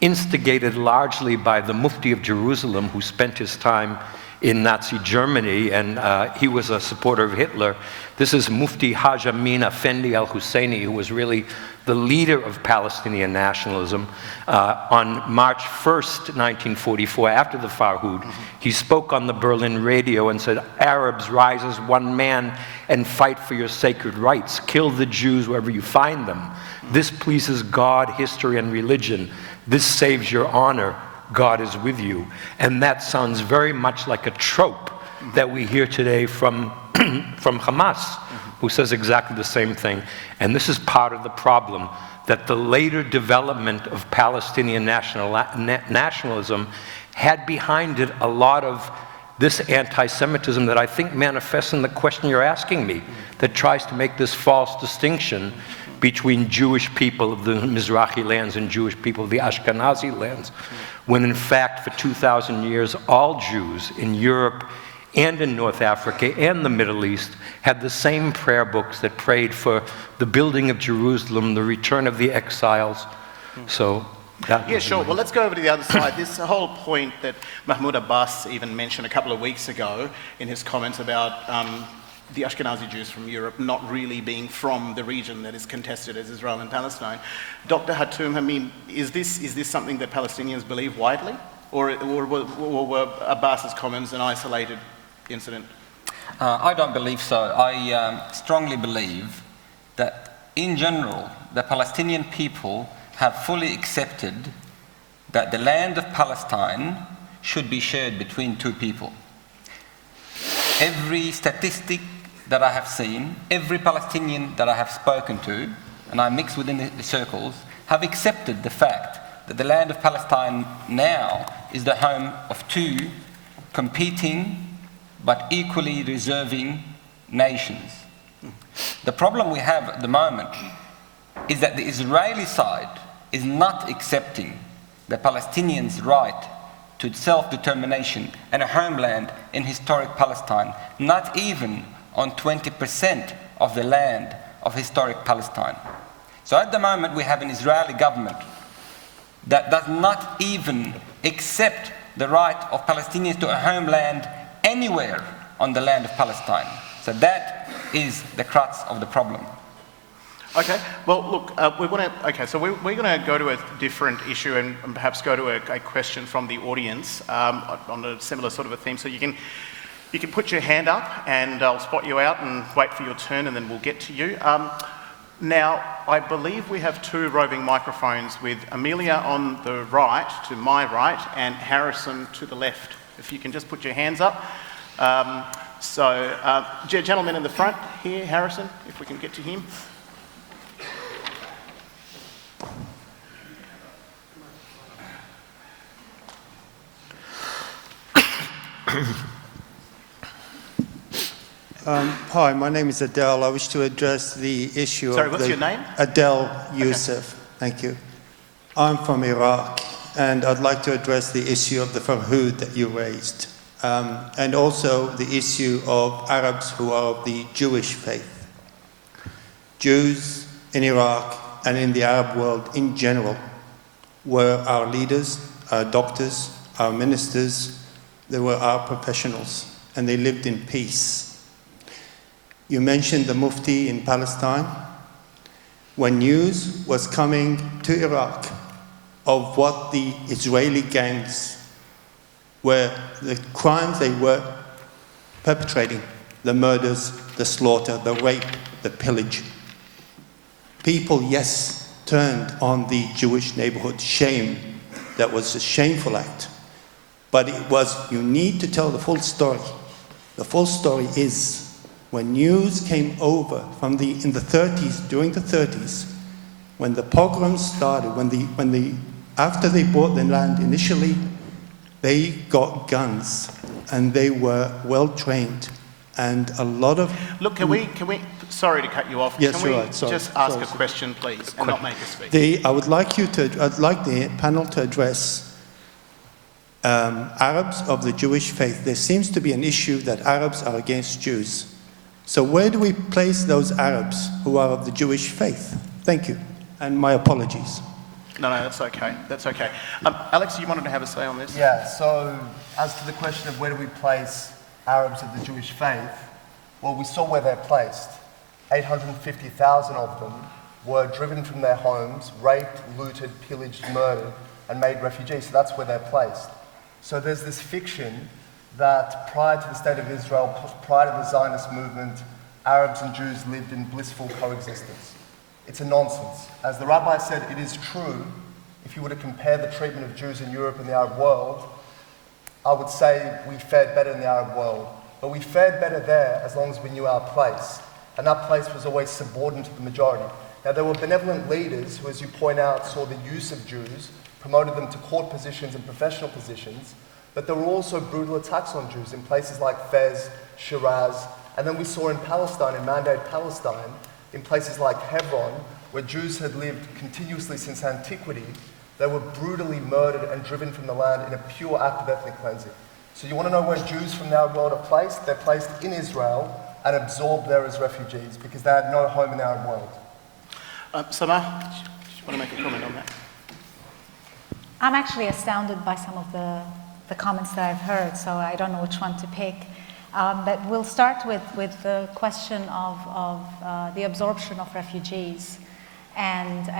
instigated largely by the Mufti of Jerusalem, who spent his time in Nazi Germany, and he was a supporter of Hitler. This is Mufti Haj Amin Effendi al-Husseini, who was really the leader of Palestinian nationalism. On March 1st, 1944, after the Farhud, he spoke on the Berlin radio and said, "Arabs, rise as one man and fight for your sacred rights. Kill the Jews wherever you find them. This pleases God, history, and religion. This saves your honor. God is with you." And that sounds very much like a trope that we hear today from Hamas, who says exactly the same thing. And this is part of the problem, that the later development of Palestinian nationalism had behind it a lot of this anti-Semitism that I think manifests in the question you're asking me, that tries to make this false distinction between Jewish people of the Mizrahi lands and Jewish people of the Ashkenazi lands, when in fact for 2,000 years all Jews in Europe and in North Africa and the Middle East had the same prayer books that prayed for the building of Jerusalem, the return of the exiles. So that yeah, sure. Well, let's go over to the other side. This whole point that Mahmoud Abbas even mentioned a couple of weeks ago in his comments about the Ashkenazi Jews from Europe not really being from the region that is contested as Israel and Palestine. Dr. Hathum, I mean, is this something that Palestinians believe widely? Or were Abbas's comments an isolated incident? I don't believe so. I strongly believe that, in general, the Palestinian people have fully accepted that the land of Palestine should be shared between two people. Every statistic that I have seen, every Palestinian that I have spoken to, and I mix within the circles, have accepted the fact that the land of Palestine now is the home of two competing but equally deserving nations. The problem we have at the moment is that the Israeli side is not accepting the Palestinians' right to self-determination and a homeland in historic Palestine, not even on 20% of the land of historic Palestine. So at the moment we have an Israeli government that does not even accept the right of Palestinians to a homeland anywhere on the land of Palestine. So that is the crux of the problem. Okay, well, look, we're going to go to a different issue and perhaps go to a question from the audience on a similar sort of a theme. So you can put your hand up and I'll spot you out and wait for your turn and then we'll get to you. Now, I believe we have two roving microphones with Amelia on the right, to my right, and Harrison to the left. If you can just put your hands up. Gentleman in the front here, Harrison, if we can get to him. Hi, my name is Adele. I wish to address the issue Sorry, what's your name? Adele Youssef. Okay. Thank you. I'm from Iraq, and I'd like to address the issue of the Farhud that you raised, and also the issue of Arabs who are of the Jewish faith. Jews in Iraq and in the Arab world in general were our leaders, our doctors, our ministers. They were our professionals, and they lived in peace. You mentioned the Mufti in Palestine. When news was coming to Iraq of what the Israeli gangs were, the crimes they were perpetrating, the murders, the slaughter, the rape, the pillage, people, yes, turned on the Jewish neighborhood. Shame. That was a shameful act. But it was, you need to tell the full story. The full story is, when news came over from in the 30s, during the 30s, when the pogroms started, after they bought the land initially, they got guns and they were well trained, and a lot of... Look, can we, sorry to cut you off. Yes, can we right, sorry, just ask a question, please, and not make a speech? I'd like the panel to address Arabs of the Jewish faith. There seems to be an issue that Arabs are against Jews. So where do we place those Arabs who are of the Jewish faith? Thank you, and my apologies. No, that's okay. That's okay. Alex, you wanted to have a say on this? Yeah, so as to the question of where do we place Arabs of the Jewish faith, well, we saw where they're placed. 850,000 of them were driven from their homes, raped, looted, pillaged, murdered, and made refugees. So that's where they're placed. So there's this fiction that prior to the State of Israel, prior to the Zionist movement, Arabs and Jews lived in blissful coexistence. It's a nonsense. As the rabbi said, it is true. If you were to compare the treatment of Jews in Europe and the Arab world, I would say we fared better in the Arab world. But we fared better there as long as we knew our place. And that place was always subordinate to the majority. Now, there were benevolent leaders who, as you point out, saw the use of Jews, promoted them to court positions and professional positions, but there were also brutal attacks on Jews in places like Fez, Shiraz, and then we saw in Palestine, in Mandate Palestine, in places like Hebron, where Jews had lived continuously since antiquity. They were brutally murdered and driven from the land in a pure act of ethnic cleansing. So you want to know where Jews from the Arab world are placed? They're placed in Israel and absorbed there as refugees because they had no home in the Arab world. Samar, do you want to make a comment on that? I'm actually astounded by some of the comments that I've heard, so I don't know which one to pick. But we'll start with the question of the absorption of refugees. And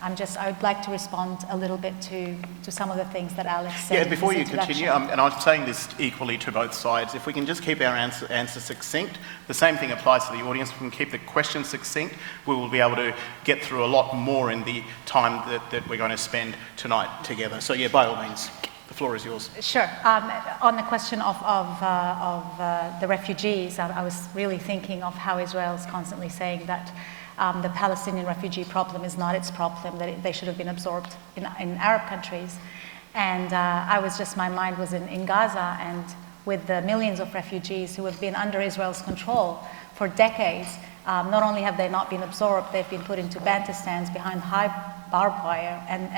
I'd like to respond a little bit to some of the things that Alex said. Yeah, before you continue, and I'm saying this equally to both sides, if we can just keep our answer succinct, the same thing applies to the audience. If we can keep the question succinct, we will be able to get through a lot more in the time that we're going to spend tonight together. So yeah, by all means, the floor is yours. Sure. On the question of the refugees, I was really thinking of how Israel is constantly saying that the Palestinian refugee problem is not its problem, that they should have been absorbed in Arab countries. And my mind was in Gaza, and with the millions of refugees who have been under Israel's control for decades. Not only have they not been absorbed, they've been put into bantustans behind high barbed wire and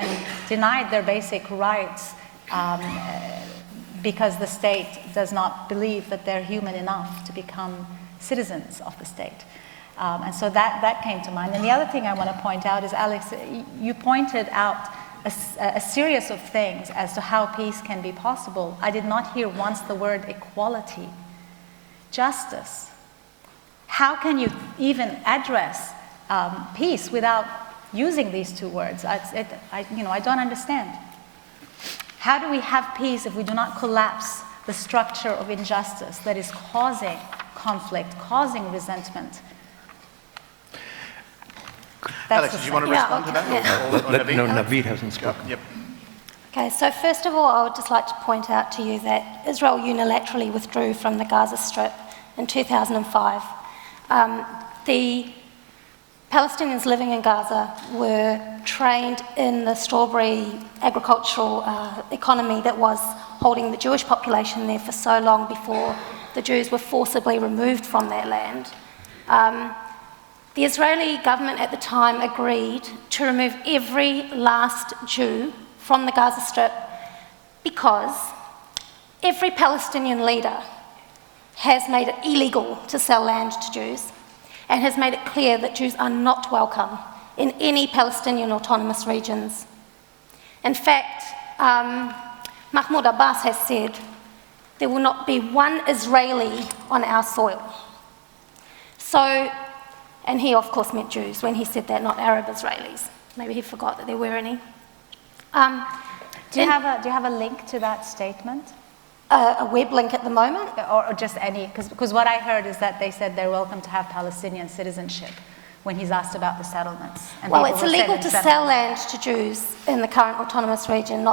denied their basic rights because the state does not believe that they're human enough to become citizens of the state. And so that came to mind. And the other thing I want to point out is, Alex, you pointed out a series of things as to how peace can be possible. I did not hear once the word equality, justice. How can you even address peace without using these two words? I don't understand. How do we have peace if we do not collapse the structure of injustice that is causing conflict, causing resentment? Alex, did you want to respond to that? Yeah. No, Naveed hasn't spoken. Yep. Okay, so first of all, I would just like to point out to you that Israel unilaterally withdrew from the Gaza Strip in 2005. The Palestinians living in Gaza were trained in the strawberry agricultural economy that was holding the Jewish population there for so long before the Jews were forcibly removed from that land. The Israeli government at the time agreed to remove every last Jew from the Gaza Strip because every Palestinian leader has made it illegal to sell land to Jews and has made it clear that Jews are not welcome in any Palestinian autonomous regions. In fact, Mahmoud Abbas has said, there will not be one Israeli on our soil. So, and he of course meant Jews when he said that, not Arab Israelis. Maybe he forgot that there were any. Do you have a link to that statement? A web link at the moment? Or just any, because what I heard is that they said they're welcome to have Palestinian citizenship when he's asked about the settlements. And well, it's illegal to sell land to Jews in the current autonomous region,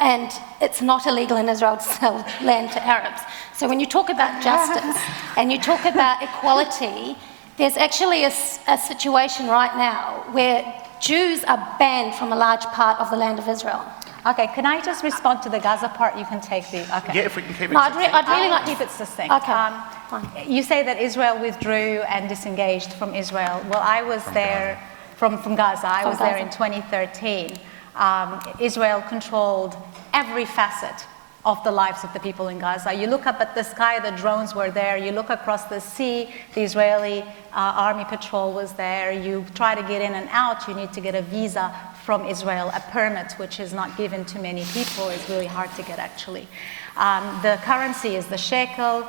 and it's not illegal in Israel to sell land to Arabs. So when you talk about justice and you talk about equality, there's actually a situation right now where Jews are banned from a large part of the land of Israel. Okay, can I just respond to the Gaza part? You can take the... Okay. Yeah, if we can keep it succinct. I'd really like to keep it succinct. Okay. You say that Israel withdrew and disengaged from Israel. Well, I was there from Gaza. I was there in 2013. Israel controlled every facet of the lives of the people in Gaza. You look up at the sky, the drones were there. You look across the sea, the Israeli army patrol was there. You try to get in and out, you need to get a visa from Israel, a permit, which is not given to many people. It's really hard to get, actually. The currency is the shekel.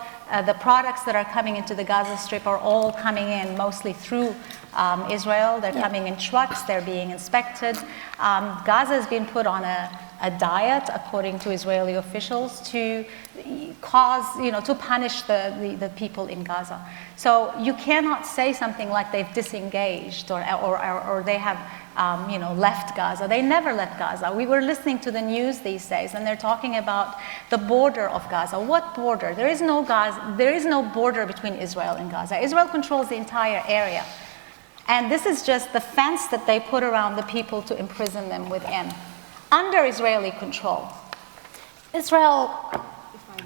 The products that are coming into the Gaza Strip are all coming in mostly through Israel. They're coming in trucks. They're being inspected. Gaza has been put on a diet, according to Israeli officials, to cause, to punish the people in Gaza. So you cannot say something like they've disengaged or they have left Gaza. They never left Gaza. We were listening to the news these days, and they're talking about the border of Gaza. What border? There is no Gaza. There is no border between Israel and Gaza. Israel controls the entire area. And this is just the fence that they put around the people to imprison them within, under Israeli control. Israel...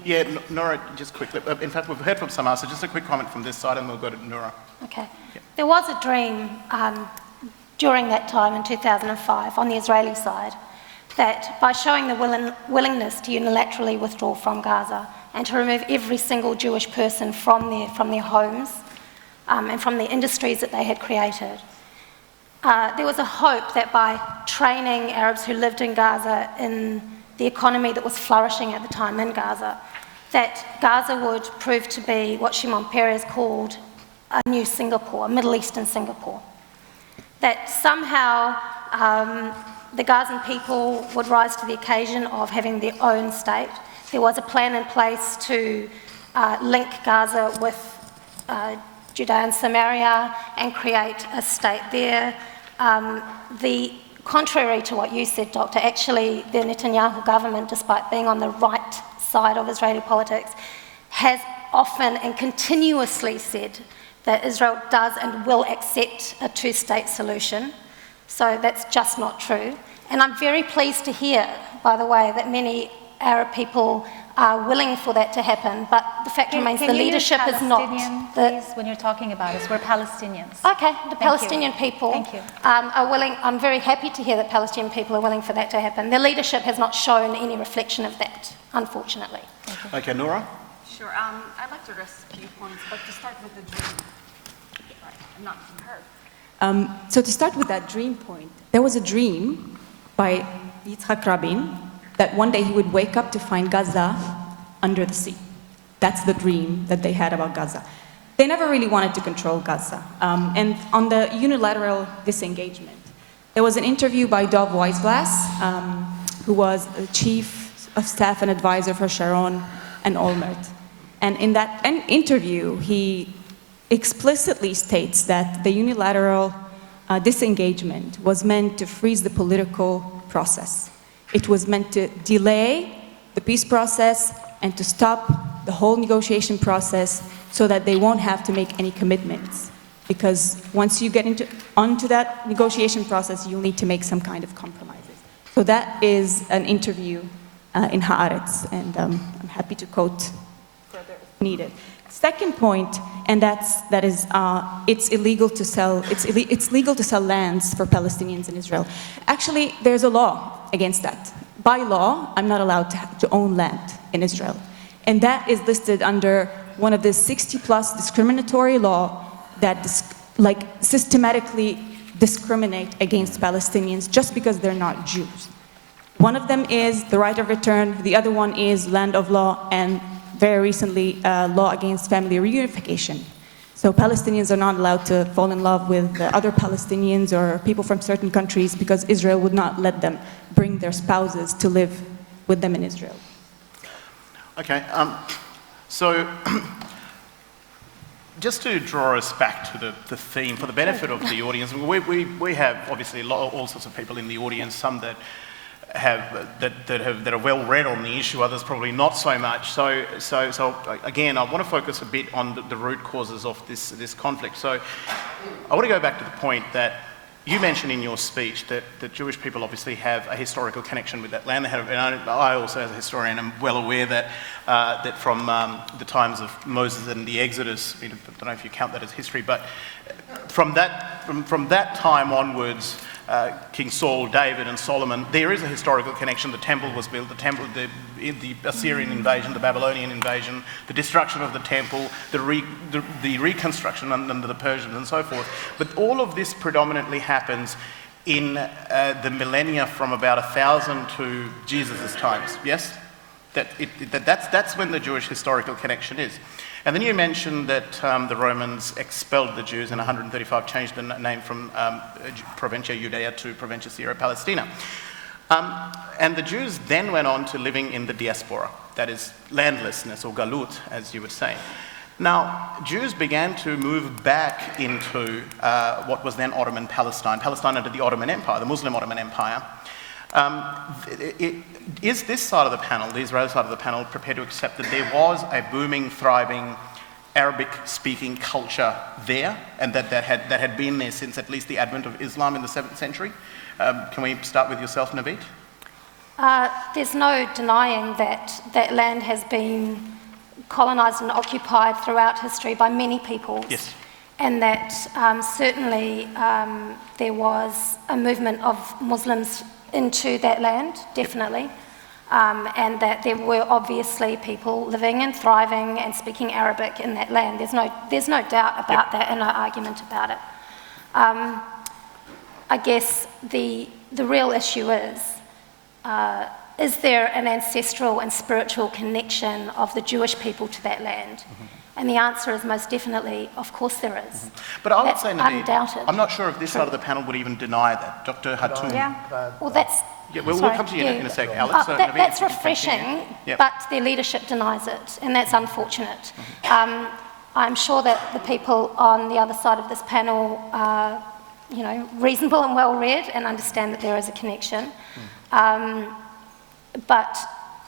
Yeah, Nora, just quickly. In fact, we've heard from Samar, so just a quick comment from this side, and we'll go to Nora. Okay. Yeah. There was a dream during that time in 2005 on the Israeli side that by showing the willingness to unilaterally withdraw from Gaza and to remove every single Jewish person from their homes and from the industries that they had created, there was a hope that by training Arabs who lived in Gaza in the economy that was flourishing at the time in Gaza, that Gaza would prove to be what Shimon Peres called a new Singapore, a Middle Eastern Singapore. That somehow the Gazan people would rise to the occasion of having their own state. There was a plan in place to link Gaza with Judea and Samaria and create a state there. Contrary to what you said, Doctor, actually the Netanyahu government, despite being on the right side of Israeli politics, has often and continuously said that Israel does and will accept a two-state solution. So that's just not true. And I'm very pleased to hear, by the way, that many Arab people are willing for that to happen, but the fact remains the leadership is not. Please, when you're talking about us, we're Palestinians. Okay, the Palestinian people are willing. I'm very happy to hear that Palestinian people are willing for that to happen. The leadership has not shown any reflection of that, unfortunately. Okay, Nora? Sure. I'd like to address a few points, but to start with the dream. Right, I'm not heard. So to start with that dream point, there was a dream by Yitzhak Rabin that one day he would wake up to find Gaza under the sea. That's the dream that they had about Gaza. They never really wanted to control Gaza. And on the unilateral disengagement, there was an interview by Dov Weisglass, who was the chief of staff and advisor for Sharon and Olmert. And in that interview, he explicitly states that the unilateral disengagement was meant to freeze the political process. It was meant to delay the peace process and to stop the whole negotiation process so that they won't have to make any commitments. Because once you get onto that negotiation process, you'll need to make some kind of compromises. So that is an interview in Haaretz, and I'm happy to quote further if needed. Second point, and that is it's illegal to sell. It's legal to sell lands for Palestinians in Israel. Actually, there's a law against that. By law, I'm not allowed to own land in Israel, and that is listed under one of the 60+ discriminatory law that systematically discriminate against Palestinians just because they're not Jews. One of them is the right of return. The other one is land of law, and very recently, law against family reunification. So Palestinians are not allowed to fall in love with other Palestinians or people from certain countries because Israel would not let them bring their spouses to live with them in Israel. Okay, so just to draw us back to the theme, for the benefit of the audience, we have obviously all sorts of people in the audience, some that are well read on the issue, others probably not so much. So again, I want to focus a bit on the root causes of this conflict. So I want to go back to the point that you mentioned in your speech that Jewish people obviously have a historical connection with that land. And I also, as a historian, am well aware that from the times of Moses and the Exodus, I don't know if you count that as history, but from that time onwards, King Saul, David, and Solomon, there is a historical connection. The temple was built, the Assyrian invasion, the Babylonian invasion, the destruction of the temple, the reconstruction under the Persians, and so forth. But all of this predominantly happens in the millennia from about 1000 to Jesus' times. Yes, that's when the Jewish historical connection is. And then you mentioned that the Romans expelled the Jews, and 135 changed the name from Provincia Judea to Provincia Israel-Palestina. And the Jews then went on to living in the diaspora, that is landlessness, or galut, as you would say. Now, Jews began to move back into what was then Ottoman Palestine under the Ottoman Empire, the Muslim Ottoman Empire. Is this side of the panel, the Israeli side of the panel, prepared to accept that there was a booming, thriving Arabic-speaking culture there, and that had been there since at least the advent of Islam in the 7th century? Can we start with yourself, Naveed? There's no denying that that land has been colonised and occupied throughout history by many peoples. Yes. And that certainly there was a movement of Muslims into that land, definitely, and that there were obviously people living and thriving and speaking Arabic in that land. There's no doubt about that, and no argument about it. I guess the real issue is there an ancestral and spiritual connection of the Jewish people to that land? Mm-hmm. And the answer is most definitely, of course there is. Mm-hmm. But I would say, Naveed, undoubted. I'm not sure if this side of the panel would even deny that. Dr. Hathum. Yeah, well that's... Yeah, we'll come to you in a sec, Alex. So that's refreshing, yep. But their leadership denies it, and that's unfortunate. Mm-hmm. I'm sure that the people on the other side of this panel are, reasonable and well-read and understand that there is a connection. But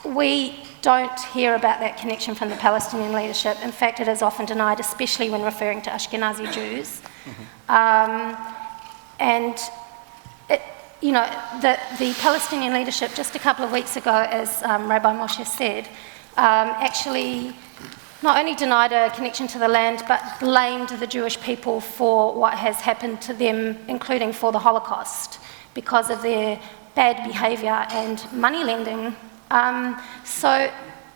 we don't hear about that connection from the Palestinian leadership. In fact, it is often denied, especially when referring to Ashkenazi Jews. Mm-hmm. And the Palestinian leadership, just a couple of weeks ago, as Rabbi Moshe said, actually not only denied a connection to the land, but blamed the Jewish people for what has happened to them, including for the Holocaust, because of their bad behaviour and money lending. So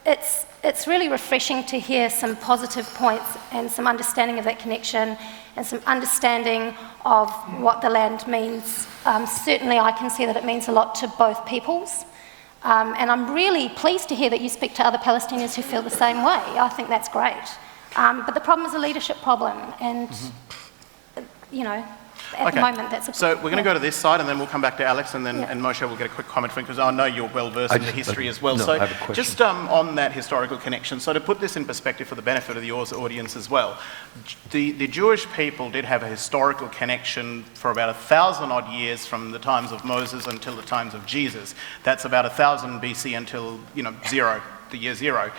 it's really refreshing to hear some positive points and some understanding of that connection and some understanding of what the land means. Certainly I can see that it means a lot to both peoples. And I'm really pleased to hear that you speak to other Palestinians who feel the same way. I think that's great. But the problem is a leadership problem, and you know, at the moment that's a So we're going to go to this side, and then we'll come back to Alex, and then and Moshe will get a quick comment from, because I know you're well versed in the history as well. No, so I have a question. just on that historical connection, so to put this in perspective for the benefit of the audience as well, the Jewish people did have a historical connection for about 1,000 odd years from the times of Moses until the times of Jesus. That's about 1000 BC until, you know, the year zero.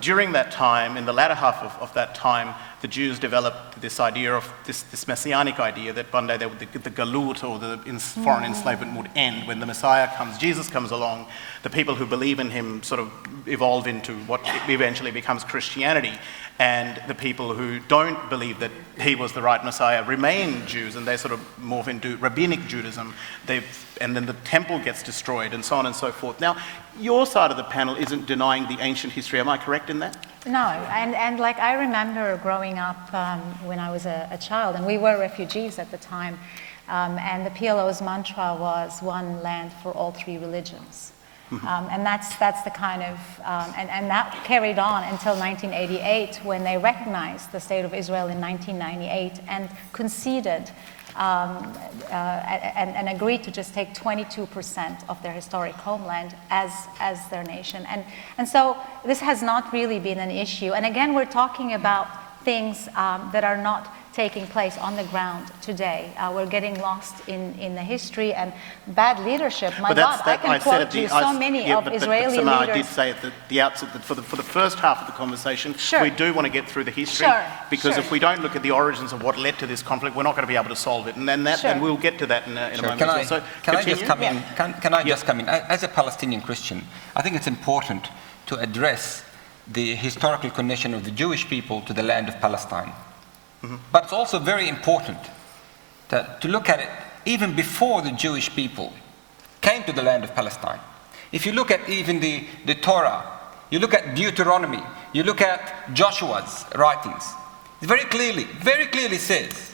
During that time, in the latter half of that time, the Jews developed this idea of this messianic idea that one day the galut, or the foreign enslavement, would end. When the Messiah comes, Jesus comes along, the people who believe in him sort of evolve into what eventually becomes Christianity. And the people who don't believe that he was the right Messiah remain Jews, and they sort of morph into rabbinic Judaism. And then the temple gets destroyed, and so on and so forth. Now, your side of the panel isn't denying the ancient history. Am I correct in that? No, and like I remember growing up when I was a child, and we were refugees at the time, and the PLO's mantra was one land for all three religions. And that's the kind of, and that carried on until 1988, when they recognized the State of Israel in 1998 and conceded and agreed to just take 22% of their historic homeland as their nation. And so this has not really been an issue. And again, we're talking about things that are not taking place on the ground today. We're getting lost in the history and bad leadership. My God, I can quote you so many of Israeli leaders. I did say at the outset that for the first half of the conversation, we do want to get through the history, because if we don't look at the origins of what led to this conflict, we're not going to be able to solve it. And then and we'll get to that in a moment. Can I just come in? Can I just come in? As a Palestinian Christian, I think it's important to address the historical connection of the Jewish people to the land of Palestine. But it's also very important to look at it even before the Jewish people came to the land of Palestine. If you look at even the Torah, you look at Deuteronomy, you look at Joshua's writings, it very clearly says,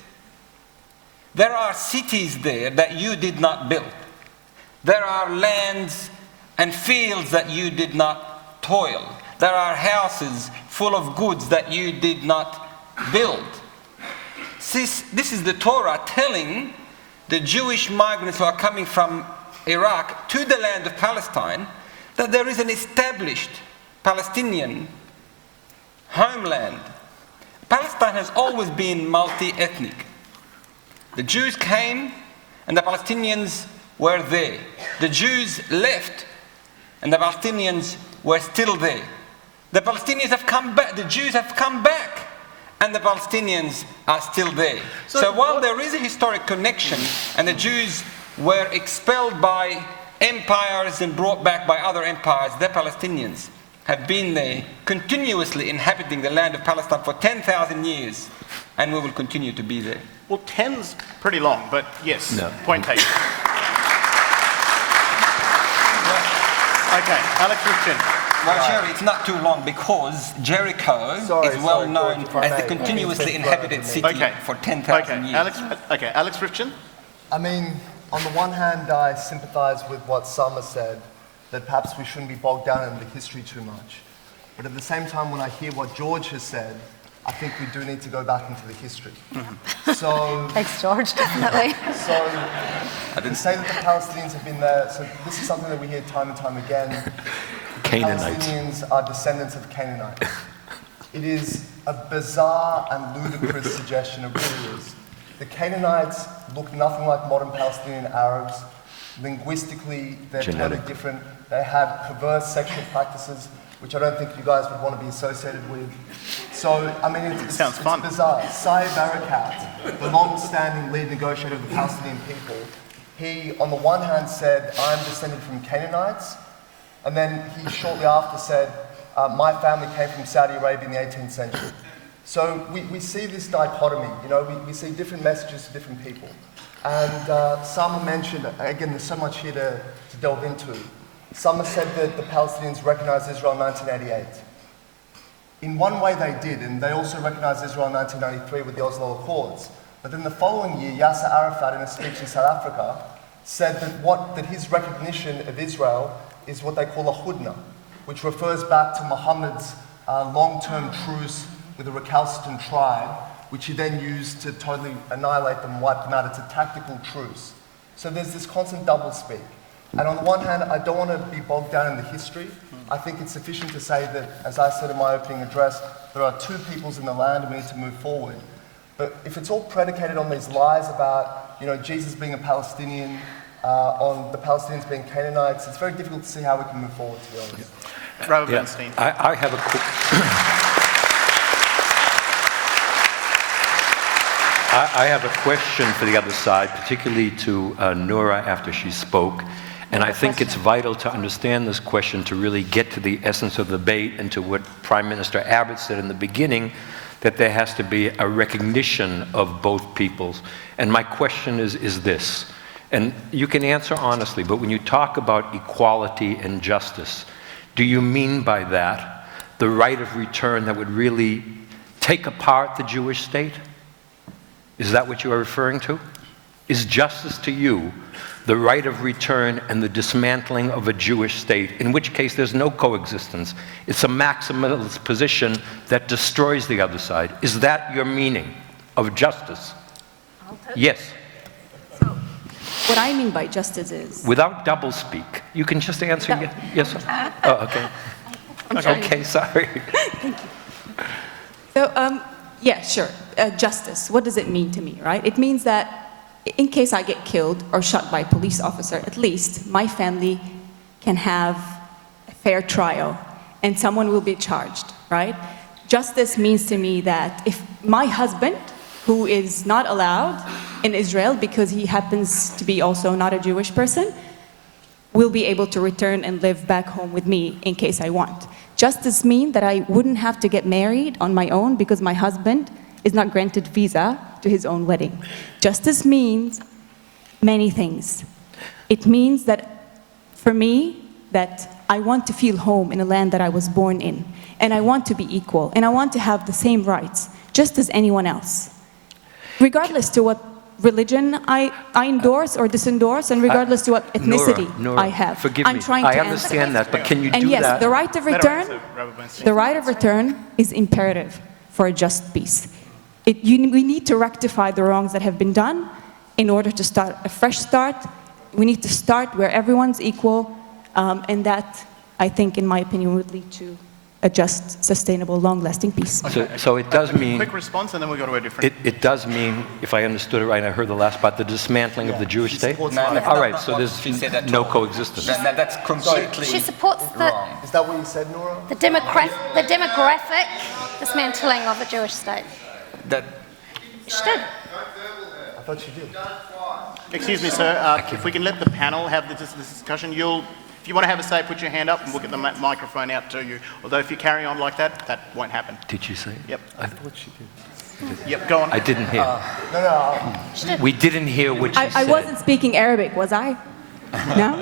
there are cities there that you did not build. There are lands and fields that you did not toil. There are houses full of goods that you did not build. This is the Torah telling the Jewish migrants who are coming from Iraq to the land of Palestine that there is an established Palestinian homeland. Palestine has always been multi-ethnic. The Jews came and the Palestinians were there. The Jews left and the Palestinians were still there. The Palestinians have come back, the Jews have come back, and the Palestinians are still there. So while there is a historic connection, and the Jews were expelled by empires and brought back by other empires, the Palestinians have been there, continuously inhabiting the land of Palestine for 10,000 years, and we will continue to be there. Well, 10's pretty long, but yes, point taken. Okay, Alex Riften. Well, Jerry, it's not too long, because Jericho is well known as the continuously inhabited city for 10,000 years. Alex Riften. I mean, on the one hand, I sympathise with what Salma said, that perhaps we shouldn't be bogged down in the history too much. But at the same time, when I hear what George has said, I think we do need to go back into the history. So, thanks, George, definitely. So, to say that the Palestinians have been there, so this is something that we hear time and time again. Canaanites. Palestinians are descendants of Canaanites. It is a bizarre and ludicrous suggestion, it really is. The Canaanites look nothing like modern Palestinian Arabs. Linguistically, they're totally different. They have perverse sexual practices, which I don't think you guys would want to be associated with. So, I mean, it's bizarre. Saeb Erekat, the long-standing lead negotiator of the Palestinian people, he, on the one hand, said, I'm descended from Canaanites, And then he shortly after said, my family came from Saudi Arabia in the 18th century. So we see this dichotomy, you know, we see different messages to different people. And Sama mentioned, again, there's so much here to delve into. Sama said that the Palestinians recognized Israel in 1988. In one way they did, and they also recognized Israel in 1993 with the Oslo Accords. But then the following year, Yasser Arafat, in a speech in South Africa, said that his recognition of Israel is what they call a hudna, which refers back to Muhammad's long-term truce with a recalcitrant tribe, which he then used to totally annihilate them, wipe them out. It's a tactical truce. So there's this constant doublespeak. And on the one hand, I don't want to be bogged down in the history. I think it's sufficient to say that, as I said in my opening address, there are two peoples in the land and we need to move forward. But if it's all predicated on these lies about, you know, Jesus being a Palestinian, on the Palestinians being Canaanites, it's very difficult to see how we can move forward, to be honest. Robert Bernstein. I have a quick... I have a question for the other side, particularly to Noura after she spoke. And I think it's vital to understand this question to really get to the essence of the debate and to what Prime Minister Abbott said in the beginning, that there has to be a recognition of both peoples. And my question is this, and you can answer honestly, but when you talk about equality and justice, do you mean by that the right of return that would really take apart the Jewish state? Is that what you are referring to? Is justice to you the right of return and the dismantling of a Jewish state, in which case there's no coexistence? It's a maximalist position that destroys the other side. Is that your meaning of justice? Yes. So, what I mean by justice is... Without doublespeak. You can just answer yes. Oh, okay. Okay, sorry. Thank you. So, yeah, sure. Justice, what does it mean to me, right? It means that in case I get killed or shot by a police officer, at least my family can have a fair trial and someone will be charged, right? Justice means to me that if my husband, who is not allowed in Israel because he happens to be also not a Jewish person, will be able to return and live back home with me in case I want. Justice means that I wouldn't have to get married on my own because my husband is not granted visa to his own wedding. Justice means many things. It means that, for me, that I want to feel home in a land that I was born in, and I want to be equal, and I want to have the same rights, just as anyone else, regardless to what religion I endorse or disendorse, and regardless to what ethnicity Nora, I have. Forgive I'm me. trying I to understand that, but can you and do yes, that? the right of return is imperative for a just peace. We need to rectify the wrongs that have been done in order to start a fresh start. We need to start where everyone's equal, and that, I think, in my opinion, would lead to a just, sustainable, long-lasting peace. So it does mean... Quick response, and then we'll go to a different... It does mean, if I understood it right, I heard the last part, the dismantling of the Jewish state? No, all right, so there's no coexistence. That's completely She supports wrong. Is that what you said, Nora? the demographic dismantling of the Jewish state. That She did. I thought you did. Excuse me, sir. If we can let the panel have this discussion, if you want to have a say, put your hand up and we'll get the microphone out to you. Although if you carry on like that, that won't happen. Did you say? Yep. I thought she did. Yep, go on. I didn't hear. We didn't hear what you said. I wasn't speaking Arabic, was I? No?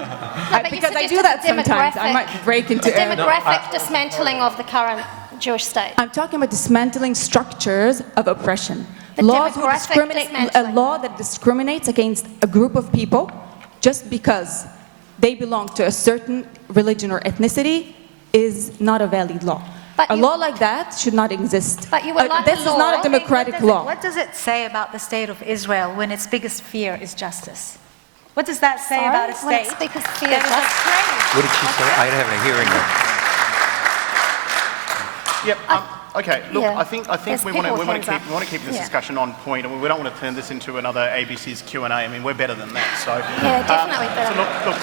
Because I do that sometimes. I might break into Arabic. Demographic dismantling of the current Jewish state. I'm talking about dismantling structures of oppression. The demographic A law that discriminates against a group of people just because they belong to a certain religion or ethnicity is not a valid law. A law like that should not exist. But you would like this is not a democratic law. What does it say about the state of Israel when its biggest fear is justice? What does that say about a state? When its biggest fear that is afraid? What did she say? I didn't have a hearing there. Yep. Okay. Look, yeah. I think we want to keep this discussion on point, and we don't want to turn this into another ABC's Q&A. I mean, we're better than that. So Yeah, definitely better. So look.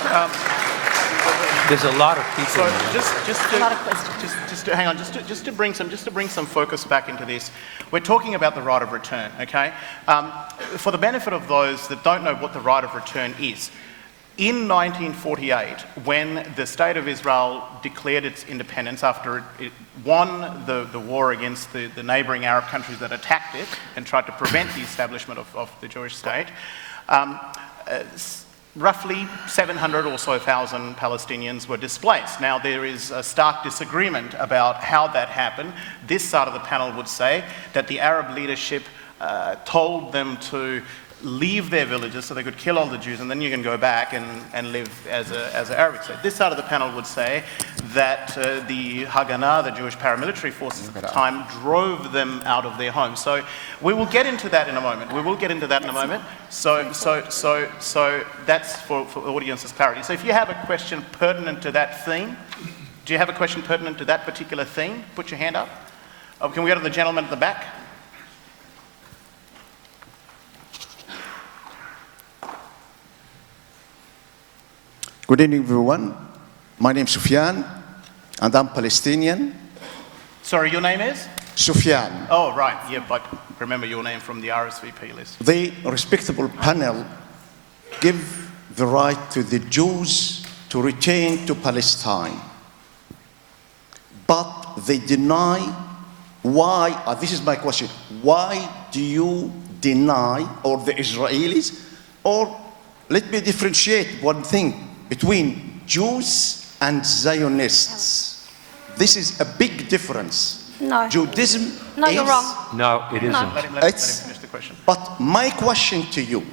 There's a lot of people. So hang on. Just to bring some focus back into this. We're talking about the right of return. Okay. For the benefit of those that don't know what the right of return is. In 1948, when the State of Israel declared its independence after it won the war against the neighbouring Arab countries that attacked it and tried to prevent the establishment of the Jewish state, roughly 700 or so thousand Palestinians were displaced. Now, there is a stark disagreement about how that happened. This side of the panel would say that the Arab leadership told them to leave their villages so they could kill all the Jews, and then you can go back and live as an Arabic state. This side of the panel would say that the Haganah, the Jewish paramilitary forces at the time, drove them out of their homes. So we will get into that in a moment. So that's for the audience's clarity. So if you have a question pertinent to that theme, do you have a question pertinent to that particular theme? Put your hand up. Oh, can we go to the gentleman at the back? Good evening, everyone. My name is Sufyan, and I'm Palestinian. Sorry, your name is? Sufyan. Oh, right. Yeah, but remember your name from the RSVP list. The respectable panel give the right to the Jews to return to Palestine, but they deny why, this is my question, why do you deny, or the Israelis, or let me differentiate one thing, between Jews and Zionists. This is a big difference. No. Judaism No, you're wrong. No, it isn't. No. Let him finish the question. But my question to you,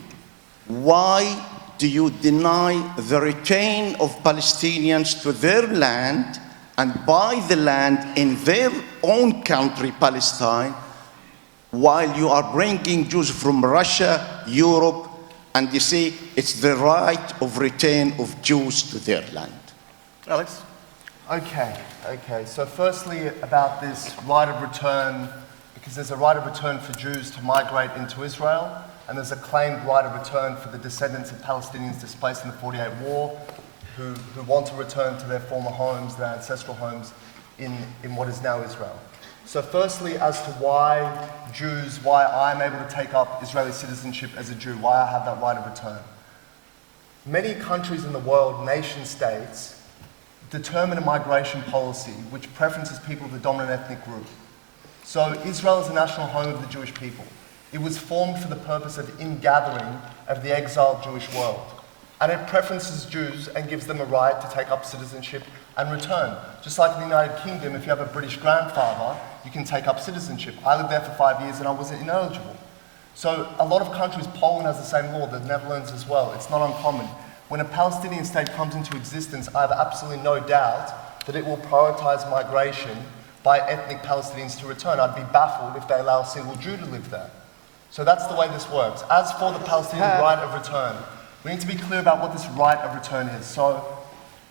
why do you deny the return of Palestinians to their land and buy the land in their own country, Palestine, while you are bringing Jews from Russia, Europe, and you say it's the right of return of Jews to their land? Alex? Okay. So firstly, about this right of return, because there's a right of return for Jews to migrate into Israel, and there's a claimed right of return for the descendants of Palestinians displaced in the 48 war, who want to return to their former homes, their ancestral homes, in what is now Israel. So firstly, as to why I'm able to take up Israeli citizenship as a Jew, why I have that right of return. Many countries in the world, nation states, determine a migration policy which preferences people of the dominant ethnic group. So Israel is the national home of the Jewish people. It was formed for the purpose of ingathering of the exiled Jewish world. And it preferences Jews and gives them a right to take up citizenship and return. Just like in the United Kingdom, if you have a British grandfather, you can take up citizenship. I lived there for 5 years and I wasn't ineligible. So a lot of countries, Poland has the same law, the Netherlands as well. It's not uncommon. When a Palestinian state comes into existence, I have absolutely no doubt that it will prioritize migration by ethnic Palestinians to return. I'd be baffled if they allow a single Jew to live there. So that's the way this works. As for the Palestinian right of return, we need to be clear about what this right of return is. So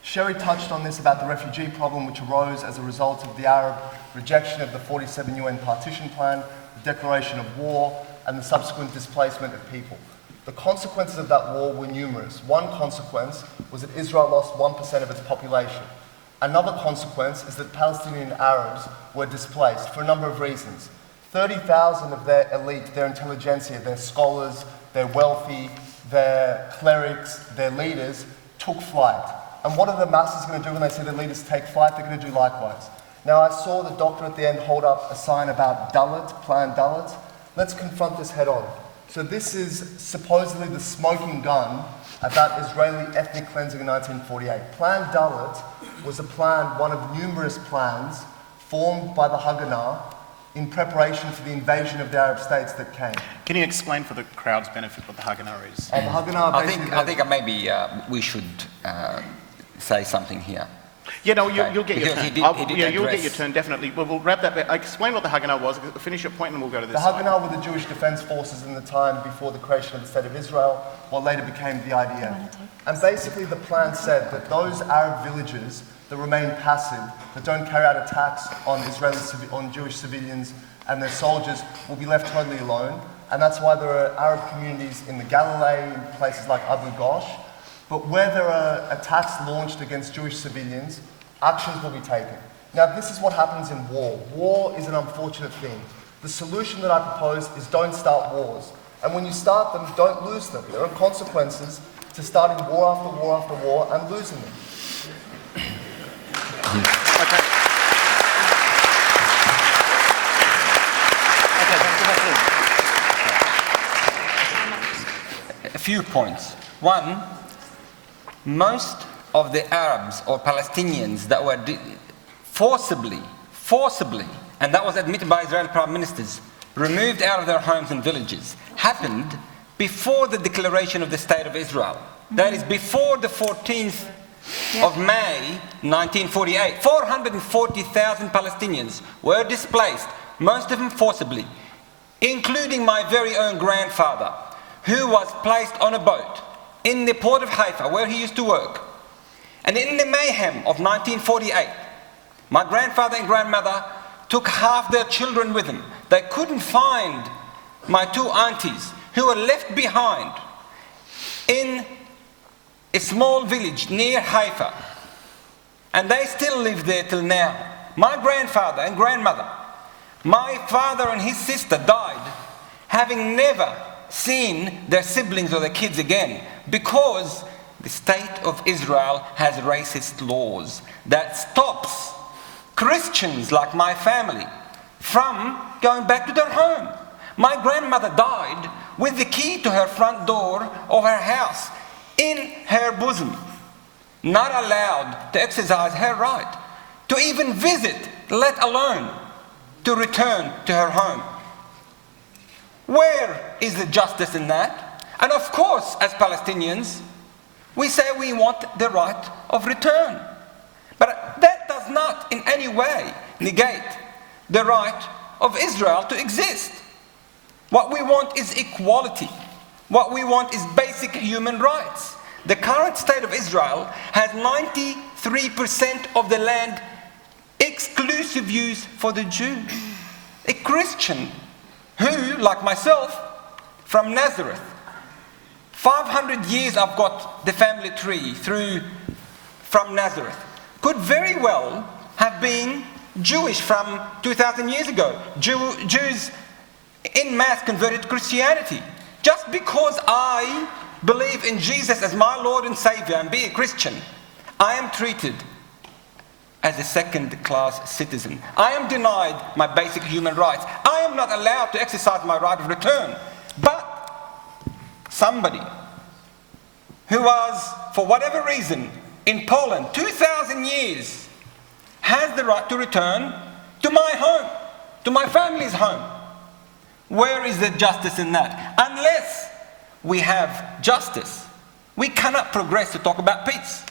Sherry touched on this about the refugee problem which arose as a result of the Arab rejection of the 47 UN partition plan, the declaration of war, and the subsequent displacement of people. The consequences of that war were numerous. One consequence was that Israel lost 1% of its population. Another consequence is that Palestinian Arabs were displaced for a number of reasons. 30,000 of their elite, their intelligentsia, their scholars, their wealthy, their clerics, their leaders, took flight. And what are the masses going to do when they see their leaders take flight? They're going to do likewise. Now, I saw the doctor at the end hold up a sign about Dalit, Plan Dalit. Let's confront this head on. So this is supposedly the smoking gun about Israeli ethnic cleansing in 1948. Plan Dalit was a plan, one of numerous plans, formed by the Haganah in preparation for the invasion of the Arab states that came. Can you explain for the crowd's benefit what the Haganah is? The Haganah I think maybe we should say something here. Yeah, no, you'll get your turn. You'll get your turn, turn, definitely. We'll wrap that bit. Explain what the Haganah was, finish your point, and we'll go to this The side. Haganah were the Jewish defense forces in the time before the creation of the State of Israel, what later became the IDF. And basically the plan said that those Arab villages that remain passive, that don't carry out attacks on on Jewish civilians and their soldiers, will be left totally alone. And that's why there are Arab communities in the Galilee, in places like Abu Ghosh. But where there are attacks launched against Jewish civilians, actions will be taken. Now, this is what happens in war. War is an unfortunate thing. The solution that I propose is don't start wars. And when you start them, don't lose them. There are consequences to starting war after war after war and losing them. Okay. A few points. One, most of the Arabs or Palestinians that were forcibly, and that was admitted by Israeli prime ministers, removed out of their homes and villages, happened before the declaration of the State of Israel. That is before the 14th of May 1948. 440,000 Palestinians were displaced, most of them forcibly, including my very own grandfather, who was placed on a boat in the port of Haifa, where he used to work. And in the mayhem of 1948, my grandfather and grandmother took half their children with them. They couldn't find my two aunties, who were left behind in a small village near Haifa. And they still live there till now. My grandfather and grandmother, my father and his sister died, having never seen their siblings or their kids again, because the State of Israel has racist laws that stops Christians like my family from going back to their home. My grandmother died with the key to her front door of her house in her bosom, not allowed to exercise her right to even visit, let alone to return to her home. Where is the justice in that? And of course, as Palestinians, we say we want the right of return. But that does not in any way negate the right of Israel to exist. What we want is equality. What we want is basic human rights. The current state of Israel has 93% of the land exclusive use for the Jews. A Christian who, like myself, from Nazareth, 500 years I've got the family tree from Nazareth, could very well have been Jewish from 2,000 years ago. Jews in mass converted to Christianity. Just because I believe in Jesus as my Lord and Savior and be a Christian, I am treated as a second-class citizen. I am denied my basic human rights. I am not allowed to exercise my right of return. But somebody who was, for whatever reason, in Poland 2,000 years, has the right to return to my home, to my family's home. Where is the justice in that? Unless we have justice, we cannot progress to talk about peace.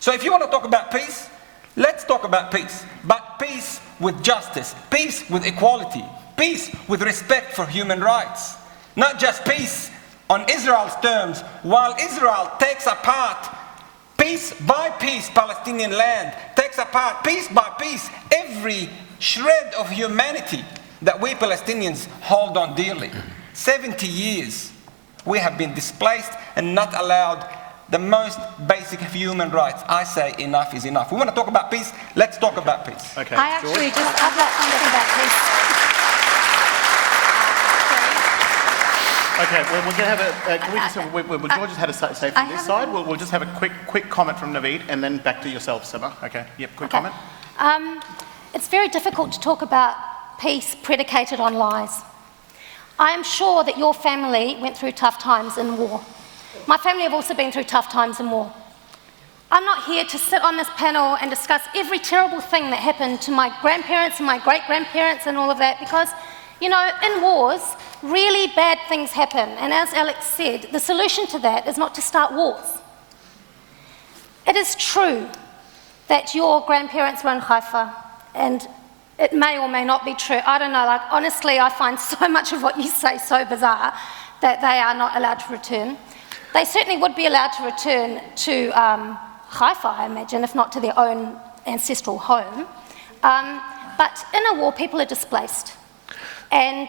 So if you want to talk about peace, let's talk about peace. But peace with justice, peace with equality, peace with respect for human rights. Not just peace on Israel's terms, while Israel takes apart piece by piece Palestinian land, takes apart piece by piece every shred of humanity that we Palestinians hold on dearly. 70 years we have been displaced and not allowed the most basic of human rights. I say enough is enough. We want to talk about peace, let's talk about peace. Okay, I'd like to talk about peace. Okay, well, we're going to have a, can we just, George has had a say from this side. We'll just have a quick comment from Naveed and then back to yourself, Seba. Okay, yep, quick comment. It's very difficult to talk about peace predicated on lies. I am sure that your family went through tough times in war. My family have also been through tough times in war. I'm not here to sit on this panel and discuss every terrible thing that happened to my grandparents and my great-grandparents and all of that, because, you know, in wars, really bad things happen. And as Alex said, the solution to that is not to start wars. It is true that your grandparents were in Haifa, and it may or may not be true. I don't know, like, honestly, I find so much of what you say so bizarre that they are not allowed to return. They certainly would be allowed to return to Haifa, I imagine, if not to their own ancestral home. But in a war, people are displaced. And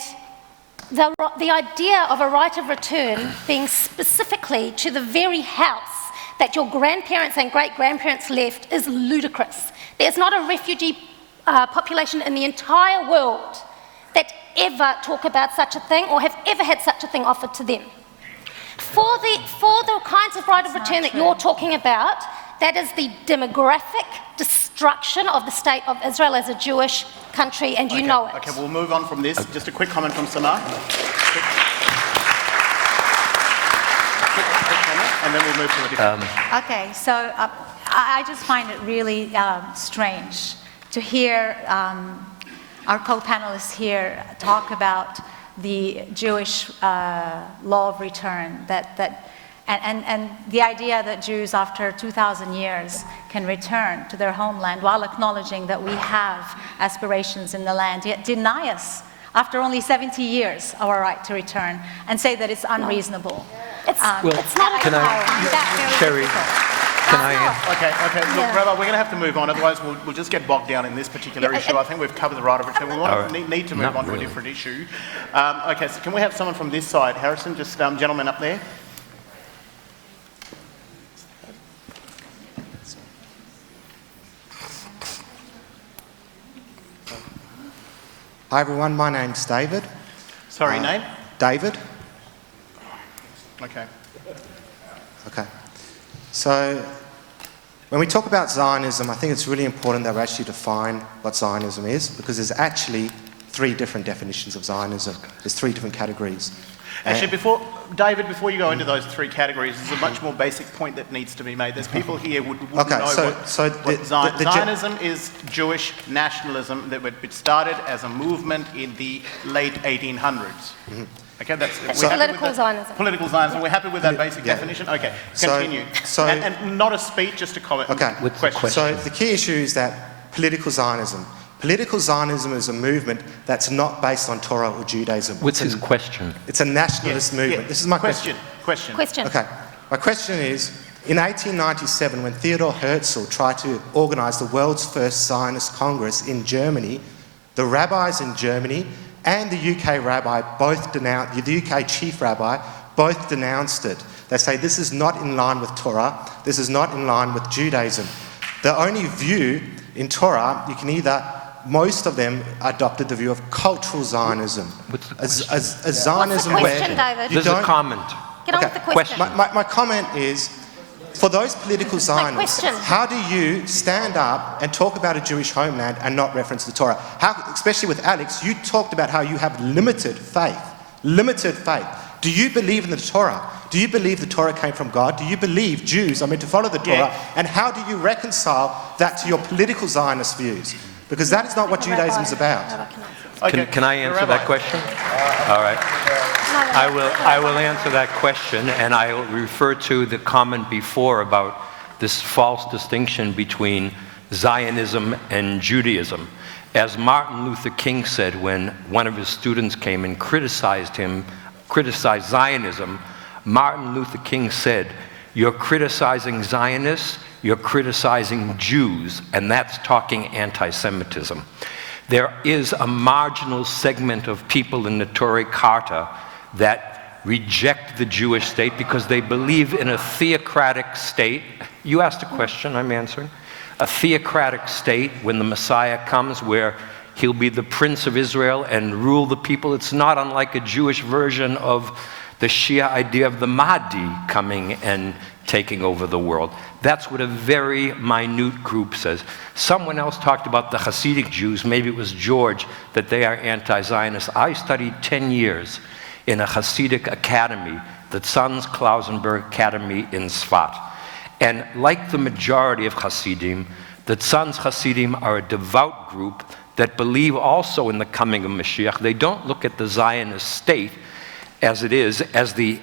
the idea of a right of return being specifically to the very house that your grandparents and great-grandparents left is ludicrous. There's not a refugee population in the entire world that ever talk about such a thing or have ever had such a thing offered to them. for the kinds of right of return that you're talking about, that is the demographic destruction of the state of Israel as a Jewish country, and you know it. Okay, we'll move on from this. Just a quick comment from Samar. Quick comment, and then we'll move to a different. Okay, so I just find it really strange to hear our co-panelists here talk about the Jewish law of return, and the idea that Jews after 2,000 years can return to their homeland while acknowledging that we have aspirations in the land, yet deny us after only 70 years our right to return and say that it's unreasonable. It's not can I, Sherry, can I? Okay. Look, Rabbi, we're going to have to move on. Otherwise, we'll just get bogged down in this particular issue. I think we've covered the right of return. We need to move on to a different issue. Okay, so can we have someone from this side? Harrison, just gentleman up there. Hi everyone, my name's David. Sorry, name? David. Okay. Okay. So, when we talk about Zionism, I think it's really important that we actually define what Zionism is, because there's actually 3 different definitions of Zionism. There's 3 different categories. Actually, before you go into those 3 categories, there's a much more basic point that needs to be made. There's people here who wouldn't know what Zionism is. Jewish nationalism that started as a movement in the late 1800s. Mm-hmm. Okay, that's political Zionism. Political Zionism. We're happy with that basic definition. Okay, continue. And not a speech, just a comment. Okay. Question. So the key issue is that political Zionism. Political Zionism is a movement that's not based on Torah or Judaism. What's his question? It's a nationalist movement. This is my question. Question. Okay. My question is, in 1897, when Theodor Herzl tried to organise the world's first Zionist Congress in Germany, the rabbis in Germany and the UK rabbi both denounced, the UK chief rabbi both denounced it. They say this is not in line with Torah, this is not in line with Judaism. The only view in Torah, you can either, most of them adopted the view of cultural Zionism. What's the question? As Zionism What's the question, David? There's a comment. Get on with the question. My comment is, for those political Zionists, how do you stand up and talk about a Jewish homeland and not reference the Torah? How, especially with Alex, you talked about how you have limited faith. Limited faith. Do you believe in the Torah? Do you believe the Torah came from God? Do you believe Jews are meant to follow the Torah? And how do you reconcile that to your political Zionist views? Because that is not what Judaism is about. Can I answer that question? All right. I will answer that question, and I will refer to the comment before about this false distinction between Zionism and Judaism. As Martin Luther King said when one of his students came and criticized Zionism, Martin Luther King said, "You're criticizing Zionists, you're criticizing Jews," and that's talking anti-Semitism. There is a marginal segment of people in the Torah Carta that reject the Jewish state because they believe in a theocratic state. You asked a question, I'm answering. A theocratic state when the Messiah comes where he'll be the Prince of Israel and rule the people. It's not unlike a Jewish version of the Shia idea of the Mahdi coming and taking over the world. That's what a very minute group says. Someone else talked about the Hasidic Jews, maybe it was George, that they are anti-Zionist. I studied 10 years in a Hasidic academy, the Tzanz Klausenberg Academy in Sfat. And like the majority of Hasidim, the Tzanz Hasidim are a devout group that believe also in the coming of Mashiach. They don't look at the Zionist state as it is, as the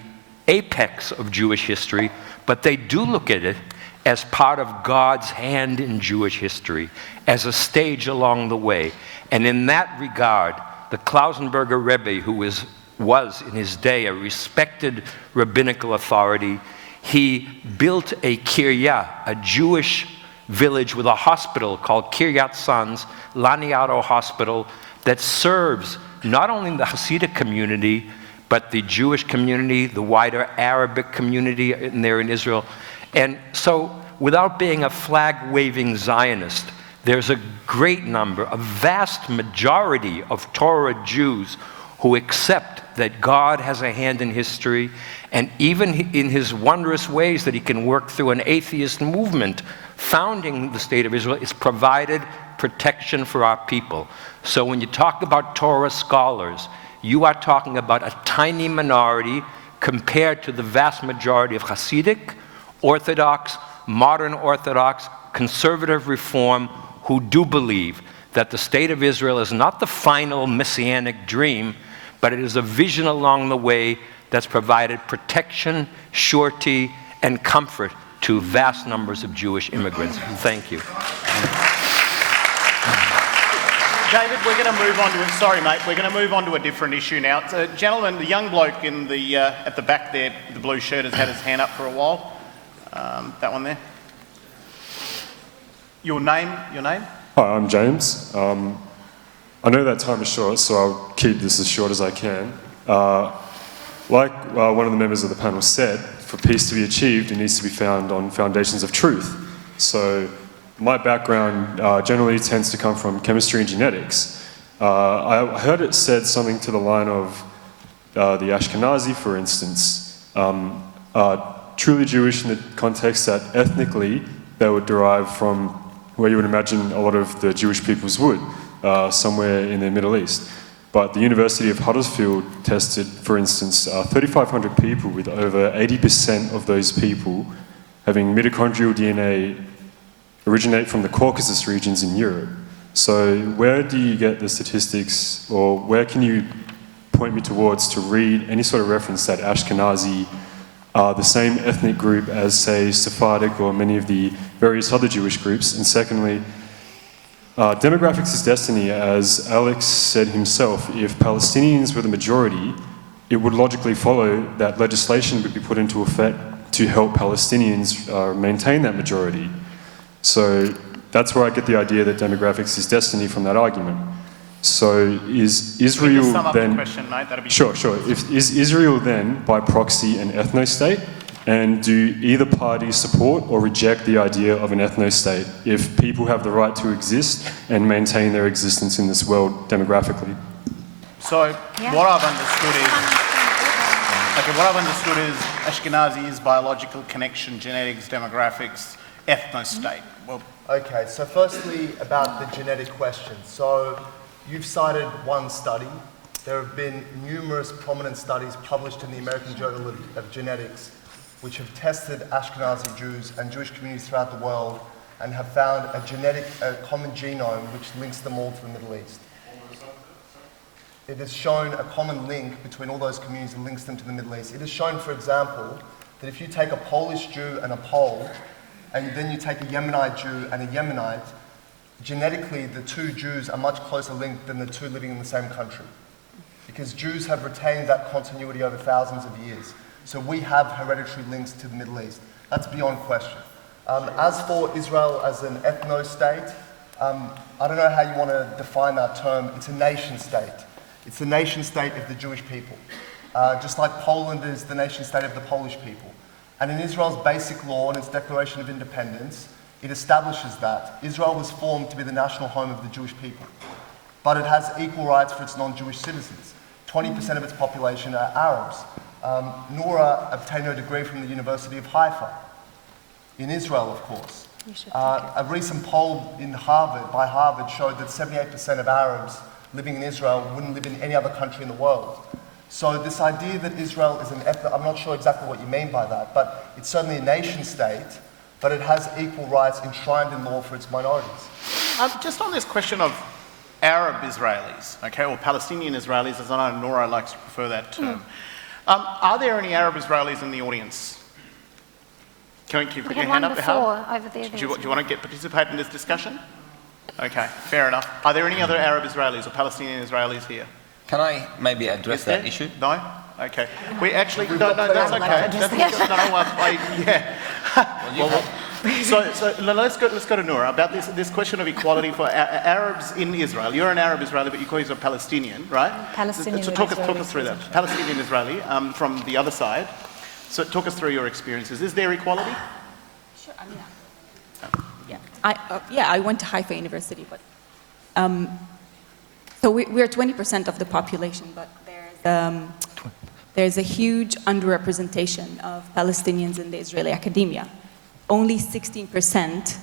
apex of Jewish history, but they do look at it as part of God's hand in Jewish history, as a stage along the way. And in that regard, the Klausenberger Rebbe, who was in his day a respected rabbinical authority, he built a kiryah, a Jewish village with a hospital called Kiryat Sanz, Laniado Hospital, that serves not only the Hasidic community, but the Jewish community, the wider Arabic community there in Israel. And so, without being a flag-waving Zionist, there's a great number, a vast majority of Torah Jews who accept that God has a hand in history, and even in his wondrous ways that he can work through an atheist movement founding the State of Israel, is provided protection for our people. So when you talk about Torah scholars, you are talking about a tiny minority compared to the vast majority of Hasidic, Orthodox, modern Orthodox, conservative Reform, who do believe that the State of Israel is not the final messianic dream, but it is a vision along the way that's provided protection, surety, and comfort to vast numbers of Jewish immigrants. Thank you. David, we're going to move on to, sorry mate, we're going to move on to a different issue now. So, gentlemen, the young bloke in the, at the back there, the blue shirt, has had his hand up for a while. That one there. Your name? Hi, I'm James. I know that time is short, so I'll keep this as short as I can. Like one of the members of the panel said, for peace to be achieved, it needs to be found on foundations of truth. So my background generally tends to come from chemistry and genetics. I heard it said something to the line of the Ashkenazi, for instance, truly Jewish in the context that ethnically they would derive from where you would imagine a lot of the Jewish peoples would, somewhere in the Middle East. But the University of Huddersfield tested, for instance, 3,500 people, with over 80% of those people having mitochondrial DNA originate from the Caucasus regions in Europe. So where do you get the statistics, or where can you point me towards to read any sort of reference that Ashkenazi are the same ethnic group as, say, Sephardic or many of the various other Jewish groups? And secondly, demographics is destiny, as Alex said himself. If Palestinians were the majority, it would logically follow that legislation would be put into effect to help Palestinians maintain that majority. So that's where I get the idea that demographics is destiny from that argument. So is Israel sum up then... the question, mate? That'd be Sure. Is Israel then, by proxy, an ethno-state? And do either party support or reject the idea of an ethno-state if people have the right to exist and maintain their existence in this world demographically? So what I've understood is Ashkenazi is biological connection, genetics, demographics, ethno-state. Well, okay, so firstly about the genetic question. So you've cited one study. There have been numerous prominent studies published in the American Journal of Genetics which have tested Ashkenazi Jews and Jewish communities throughout the world and have found a common genome which links them all to the Middle East. It has shown a common link between all those communities and links them to the Middle East. It has shown, for example, that if you take a Polish Jew and a Pole, and then you take a Yemenite Jew and a Yemenite, genetically the two Jews are much closer linked than the two living in the same country, because Jews have retained that continuity over thousands of years. So we have hereditary links to the Middle East. That's beyond question. As for Israel as an ethno-state, I don't know how you want to define that term. It's a nation-state. It's the nation-state of the Jewish people, just like Poland is the nation-state of the Polish people. And in Israel's basic law and its Declaration of Independence, it establishes that Israel was formed to be the national home of the Jewish people, but it has equal rights for its non-Jewish citizens. 20% of its population are Arabs. Noura obtained her degree from the University of Haifa, in Israel, of course. A recent poll by Harvard showed that 78% of Arabs living in Israel wouldn't live in any other country in the world. So this idea that Israel is an ethno, I'm not sure exactly what you mean by that, but it's certainly a nation state, but it has equal rights enshrined in law for its minorities. just on this question of Arab Israelis, okay, or Palestinian Israelis, as I know Nora likes to prefer that term. Are there any Arab Israelis in the audience? Can you put your hand up? Over there. Do you want to participate in this discussion? Okay, fair enough. Are there any other Arab Israelis or Palestinian Israelis here? Can I maybe address that issue? No? Okay. We actually, no, that's okay. So let's go to Noura about this question of equality for Arabs in Israel. You're an Arab Israeli, but you call yourself Palestinian, right? Palestinian. So talk us through that. Palestinian Israeli from the other side. So talk us through your experiences. Is there equality? Sure. I went to Haifa University, but so we're 20% of the population, but there there's a huge underrepresentation of Palestinians in the Israeli academia. Only 16%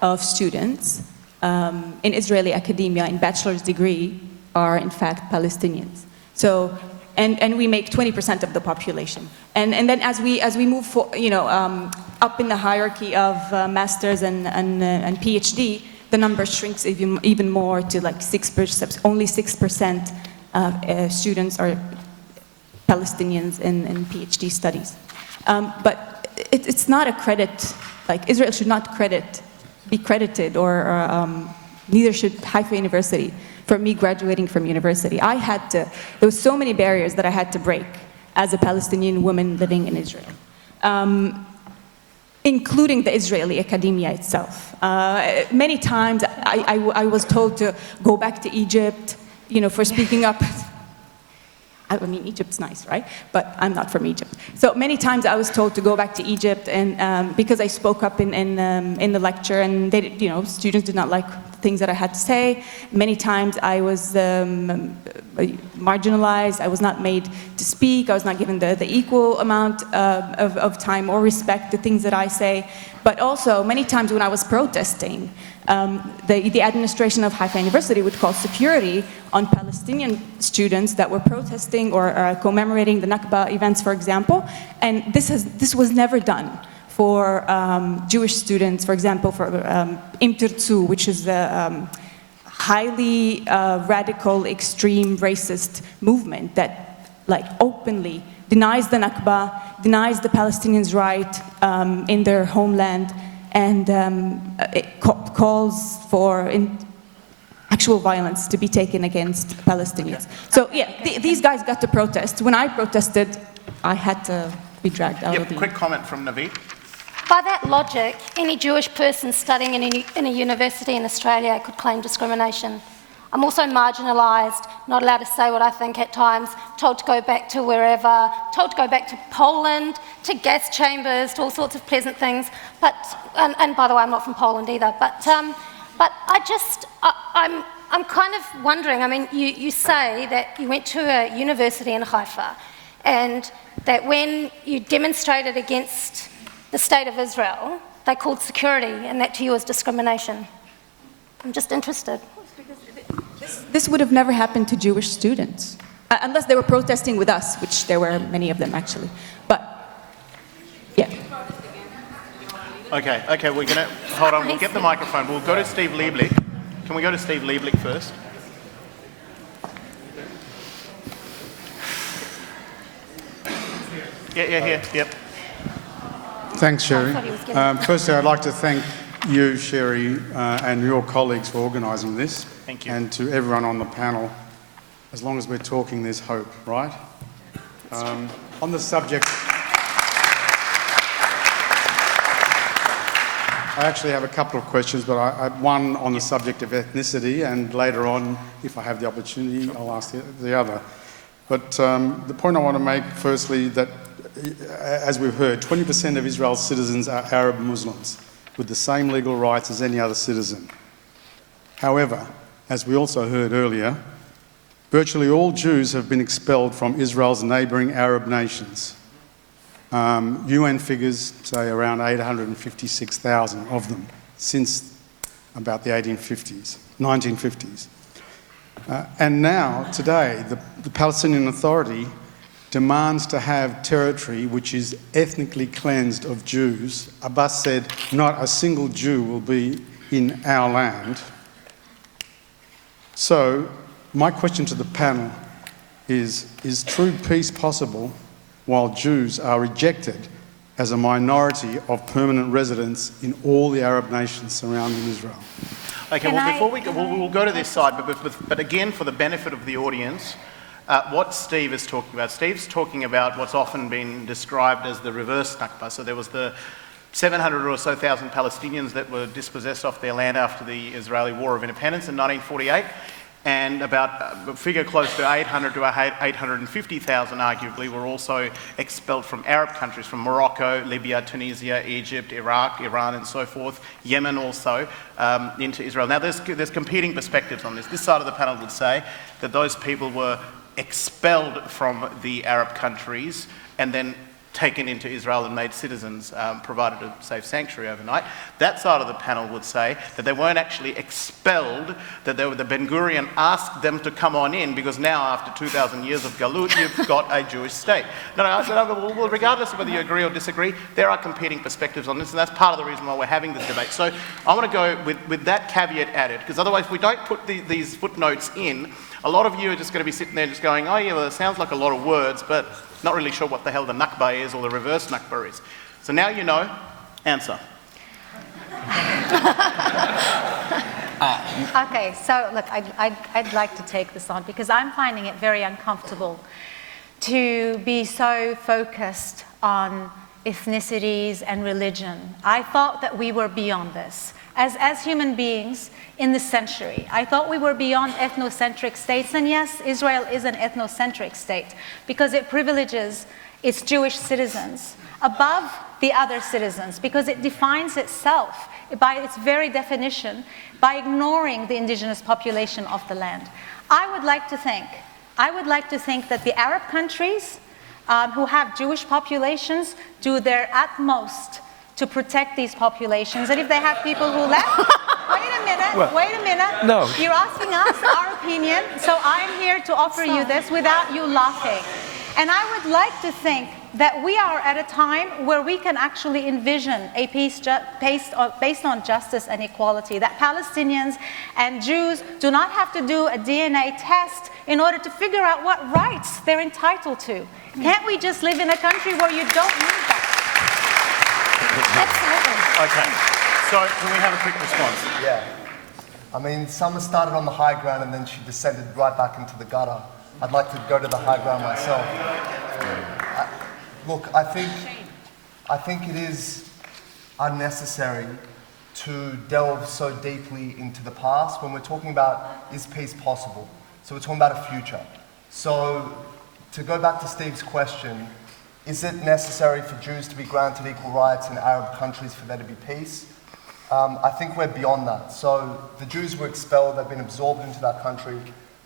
of students in Israeli academia in bachelor's degree are in fact Palestinians. So, and we make 20% of the population. And then as we move up in the hierarchy of masters and PhD, the number shrinks even more to like 6%. Only 6% of students are Palestinians in PhD studies. But it's not a credit, like Israel should not be credited, or neither should Haifa University for me graduating from university. There were so many barriers that I had to break as a Palestinian woman living in Israel, including the Israeli academia itself. Many times I was told to go back to Egypt, for speaking up. I mean, Egypt's nice, right? But I'm not from Egypt. So many times I was told to go back to Egypt, and because I spoke up in the lecture, and they, students did not like the things that I had to say. Many times I was marginalized. I was not made to speak. I was not given the equal amount of time or respect to things that I say. But also, many times when I was protesting, the administration of Haifa University would call security on Palestinian students that were protesting or commemorating the Nakba events, for example. And this was never done for Jewish students, for example, for Im Tirtzu, which is the highly radical, extreme, racist movement that openly denies the Nakba, denies the Palestinians' right in their homeland, and it calls for actual violence to be taken against Palestinians. So yeah, these guys got to protest. When I protested, I had to be dragged out of the... Quick comment from Naveed. By that logic, any Jewish person studying in a university in Australia could claim discrimination. I'm also marginalised, not allowed to say what I think at times, told to go back to wherever, told to go back to Poland, to gas chambers, to all sorts of pleasant things. But, and by the way, I'm not from Poland either, but I'm kind of wondering, I mean, you say that you went to a university in Haifa, and that when you demonstrated against the state of Israel, they called security, and that to you was discrimination. I'm just interested. This would have never happened to Jewish students, unless they were protesting with us, which there were many of them actually. But, yeah. Okay, we're going to, hold on, we'll get the microphone. We'll go to Steve Lieblich. Can we go to Steve Lieblich first? Yeah, here, yep. Thanks, Sherry. Firstly, I'd like to thank you, Sherry, and your colleagues for organising this. Thank you. And to everyone on the panel, as long as we're talking, there's hope, right? On the subject, I actually have a couple of questions, but one on the subject of ethnicity, and later on, if I have the opportunity, I'll ask the other. But the point I want to make, firstly, that as we've heard, 20% of Israel's citizens are Arab Muslims with the same legal rights as any other citizen. However, as we also heard earlier, virtually all Jews have been expelled from Israel's neighbouring Arab nations. UN figures say around 856,000 of them since about the 1950s. And now, today, the Palestinian Authority demands to have territory which is ethnically cleansed of Jews. Abbas said, not a single Jew will be in our land. So, my question to the panel is true peace possible while Jews are rejected as a minority of permanent residents in all the Arab nations surrounding Israel? Okay, well, before we go, we'll go to this side, but again, for the benefit of the audience, what Steve is talking about. Steve's talking about what's often been described as the reverse Nakba. So there was the 700 or so thousand Palestinians that were dispossessed off their land after the Israeli War of Independence in 1948, and about a figure close to 800 to 850,000 arguably were also expelled from Arab countries, from Morocco, Libya, Tunisia, Egypt, Iraq, Iran and so forth, Yemen also, into Israel. Now there's competing perspectives on this. This side of the panel would say that those people were expelled from the Arab countries and then taken into Israel and made citizens, provided a safe sanctuary overnight. That side of the panel would say that they weren't actually expelled, that the Ben-Gurion asked them to come on in because now, after 2,000 years of galut, you've got a Jewish state. No, well, regardless of whether you agree or disagree, there are competing perspectives on this, and that's part of the reason why we're having this debate. So I want to go with that caveat added, because otherwise if we don't put these footnotes in, a lot of you are just going to be sitting there just going, oh yeah, well, it sounds like a lot of words, but not really sure what the hell the Nakba is or the reverse Nakba is. So now you know, answer. Okay, so look, I'd like to take this on because I'm finding it very uncomfortable to be so focused on ethnicities and religion. I thought that we were beyond this. As human beings in this century, I thought we were beyond ethnocentric states, and yes, Israel is an ethnocentric state because it privileges its Jewish citizens above the other citizens because it defines itself by its very definition by ignoring the indigenous population of the land. I would like to think that the Arab countries who have Jewish populations do their utmost to protect these populations. And if they have people who left, wait a minute. No. You're asking us our opinion, so I'm here to offer you this without you laughing. And I would like to think that we are at a time where we can actually envision a peace based on justice and equality, that Palestinians and Jews do not have to do a DNA test in order to figure out what rights they're entitled to. Can't we just live in a country where you don't need that? Absolutely. Okay, so can we have a quick response? Yeah. I mean, Summer started on the high ground and then she descended right back into the gutter. I'd like to go to the high ground myself. Look, I think it is unnecessary to delve so deeply into the past when we're talking about, is peace possible? So we're talking about a future. So to go back to Steve's question, is it necessary for Jews to be granted equal rights in Arab countries for there to be peace? I think we're beyond that. So the Jews were expelled, they've been absorbed into that country.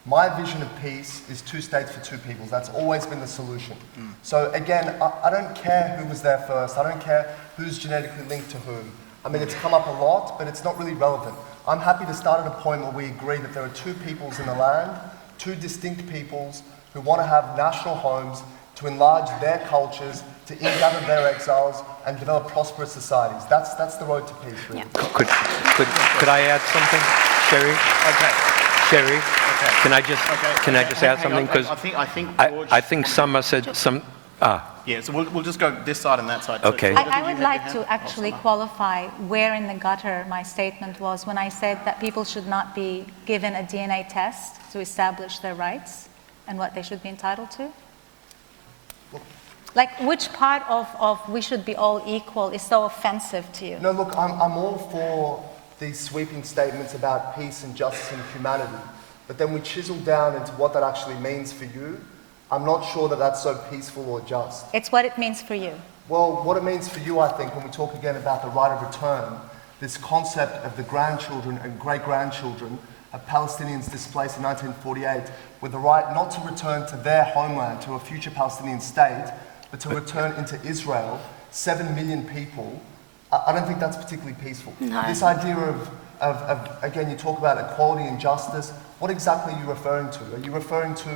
My vision of peace is 2 states for 2 peoples. That's always been the solution. So again, I don't care who was there first. I don't care who's genetically linked to whom. I mean, it's come up a lot, but it's not really relevant. I'm happy to start at a point where we agree that there are 2 peoples in the land, 2 distinct peoples who want to have national homes, to enlarge their cultures, to ingather their exiles, and develop prosperous societies. That's the road to peace, really. Yeah. Could I add something, Sherry? Okay. Sherry, okay. Can I just add something? Because I think Summer said some. Yeah, so we'll just go this side and that side. Okay. I would like to actually qualify where in the gutter my statement was when I said that people should not be given a DNA test to establish their rights and what they should be entitled to. Like, which part of we should be all equal is so offensive to you? No, look, I'm all for these sweeping statements about peace and justice and humanity, but then we chisel down into what that actually means for you. I'm not sure that that's so peaceful or just. It's what it means for you. Well, what it means for you, I think, when we talk again about the right of return, this concept of the grandchildren and great-grandchildren of Palestinians displaced in 1948 with the right not to return to their homeland, to a future Palestinian state, but to return into Israel, 7 million people. I don't think that's particularly peaceful. No. This idea of, again, you talk about equality and justice. What exactly are you referring to? Are you referring to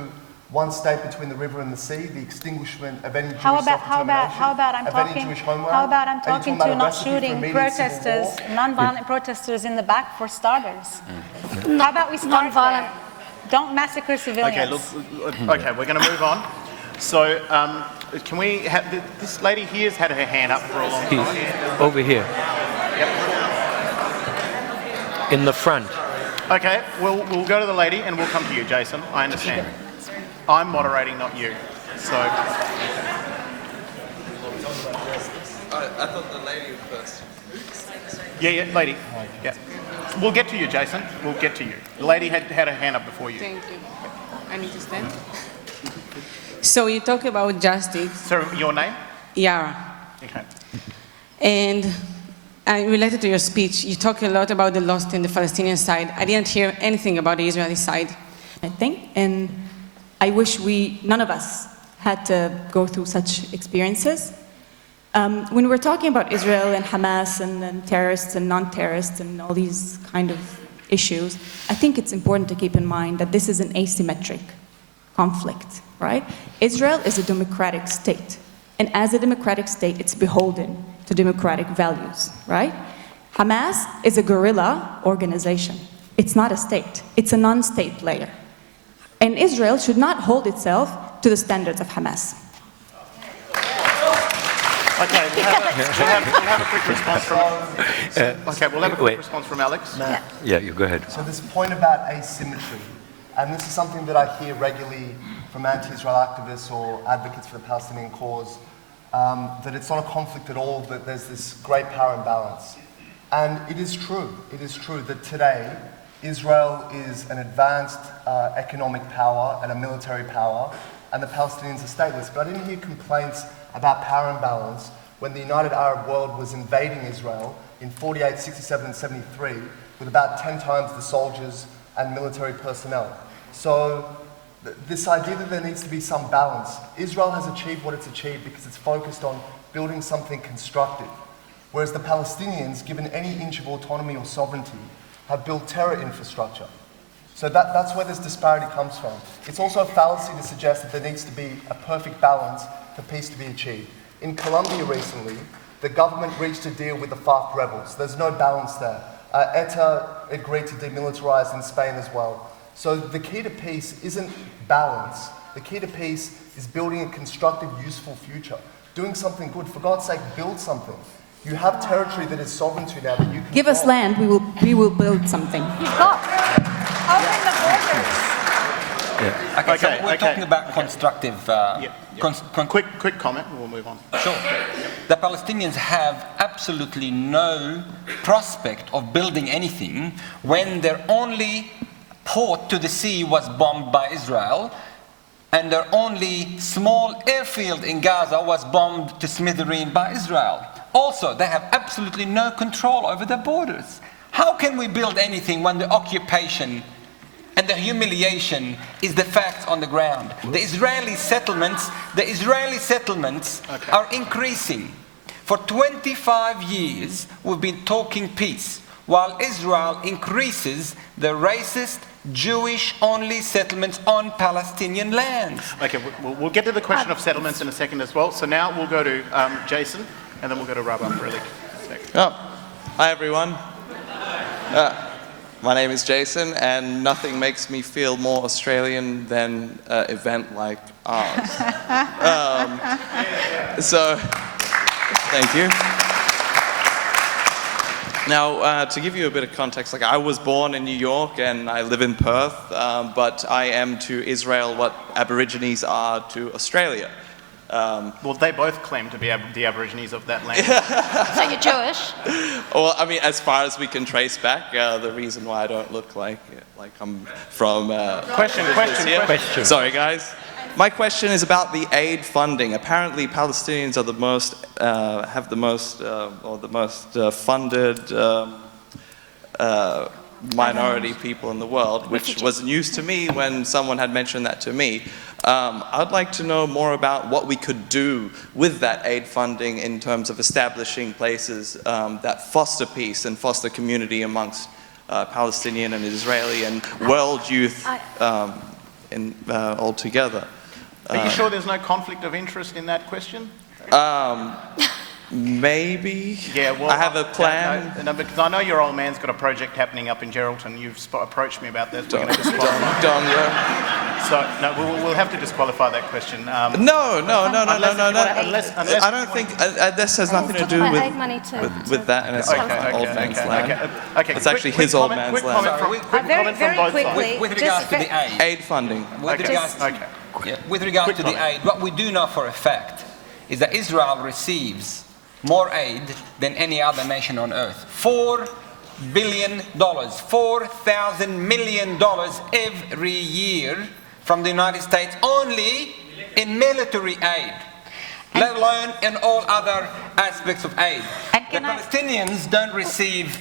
one state between the river and the sea, the extinguishment of any Jewish self-determination, How about I'm talking to not shooting protesters, non-violent protesters in the back for starters? How about we start there? Don't massacre civilians. Okay, look, okay, we're going to move on. So, can we have, this lady here's had her hand up for a long time. Over here. Yep. In the front. Okay, we'll go to the lady and we'll come to you, Jason. I understand. I'm moderating, not you. So. I thought the lady was first. Yeah, lady. Yeah. We'll get to you, Jason. We'll get to you. The lady had her hand up before you. Thank you. I need to stand. So you talk about justice. So your name? Yara. Okay. And related to your speech, you talk a lot about the loss in the Palestinian side. I didn't hear anything about the Israeli side, I think. And I wish none of us had to go through such experiences. When we're talking about Israel and Hamas and terrorists and non-terrorists and all these kind of issues, I think it's important to keep in mind that this is an asymmetric conflict, right? Israel is a democratic state, and as a democratic state, it's beholden to democratic values, right? Hamas is a guerrilla organization. It's not a state. It's a non-state player. And Israel should not hold itself to the standards of Hamas. Okay, we'll have a quick response from Alex. Yeah, you go ahead. So this point about asymmetry, and this is something that I hear regularly from anti-Israel activists or advocates for the Palestinian cause, that it's not a conflict at all, that there's this great power imbalance. And it is true that today Israel is an advanced economic power and a military power, and the Palestinians are stateless. But I didn't hear complaints about power imbalance when the United Arab World was invading Israel in 48, 67, and 73 with about 10 times the soldiers and military personnel. So this idea that there needs to be some balance, Israel has achieved what it's achieved because it's focused on building something constructive, whereas the Palestinians, given any inch of autonomy or sovereignty, have built terror infrastructure. So that's where this disparity comes from. It's also a fallacy to suggest that there needs to be a perfect balance for peace to be achieved. In Colombia recently, the government reached a deal with the FARC rebels. There's no balance there. ETA agreed to demilitarize in Spain as well. So the key to peace isn't balance. The key to peace is building a constructive, useful future. Doing something good. For God's sake, build something. You have territory that is sovereign to you now that you can Give us land, we will build something. You've got open the borders. Yeah. Okay, so we're talking about constructive... Quick comment, and we'll move on. Sure. The Palestinians have absolutely no prospect of building anything when their only port to the sea was bombed by Israel, and their only small airfield in Gaza was bombed to smithereens by Israel. Also, they have absolutely no control over their borders. How can we build anything when the occupation and the humiliation is the facts on the ground? The Israeli settlements are increasing. For 25 years, we've been talking peace, while Israel increases the racist, Jewish-only settlements on Palestinian lands. Okay, we'll get to the question of settlements in a second as well. So now we'll go to Jason, and then we'll go to Rabah Frelich. Hi, everyone. My name is Jason, and nothing makes me feel more Australian than an event like ours. So, thank you. Now, to give you a bit of context, like I was born in New York and I live in Perth, but I am to Israel what Aborigines are to Australia. Well, they both claim to be the Aborigines of that land. So you're Jewish? Well, I mean, as far as we can trace back, the reason why I don't look like I'm from... Question. Sorry, guys. My question is about the aid funding. Apparently, Palestinians are the most, have the most, or the most funded minority people in the world, which was news to me when someone had mentioned that to me. I'd like to know more about what we could do with that aid funding in terms of establishing places that foster peace and foster community amongst Palestinian and Israeli and world youth altogether. Are you sure there's no conflict of interest in that question? Maybe. Yeah, well, I have a plan. No, because I know your old man's got a project happening up in Geraldton. You've approached me about this. So, no, we'll have to disqualify that question. No. I don't think this has nothing to do with that, and it's old man's land. Okay. It's actually his old man's land. Very quickly, with regards to the aid. Aid funding. With regards to the aid, what we do know for a fact is that Israel receives more aid than any other nation on earth. $4 billion, $4,000 million every year from the United States only in military aid, let alone in all other aspects of aid. The Palestinians don't receive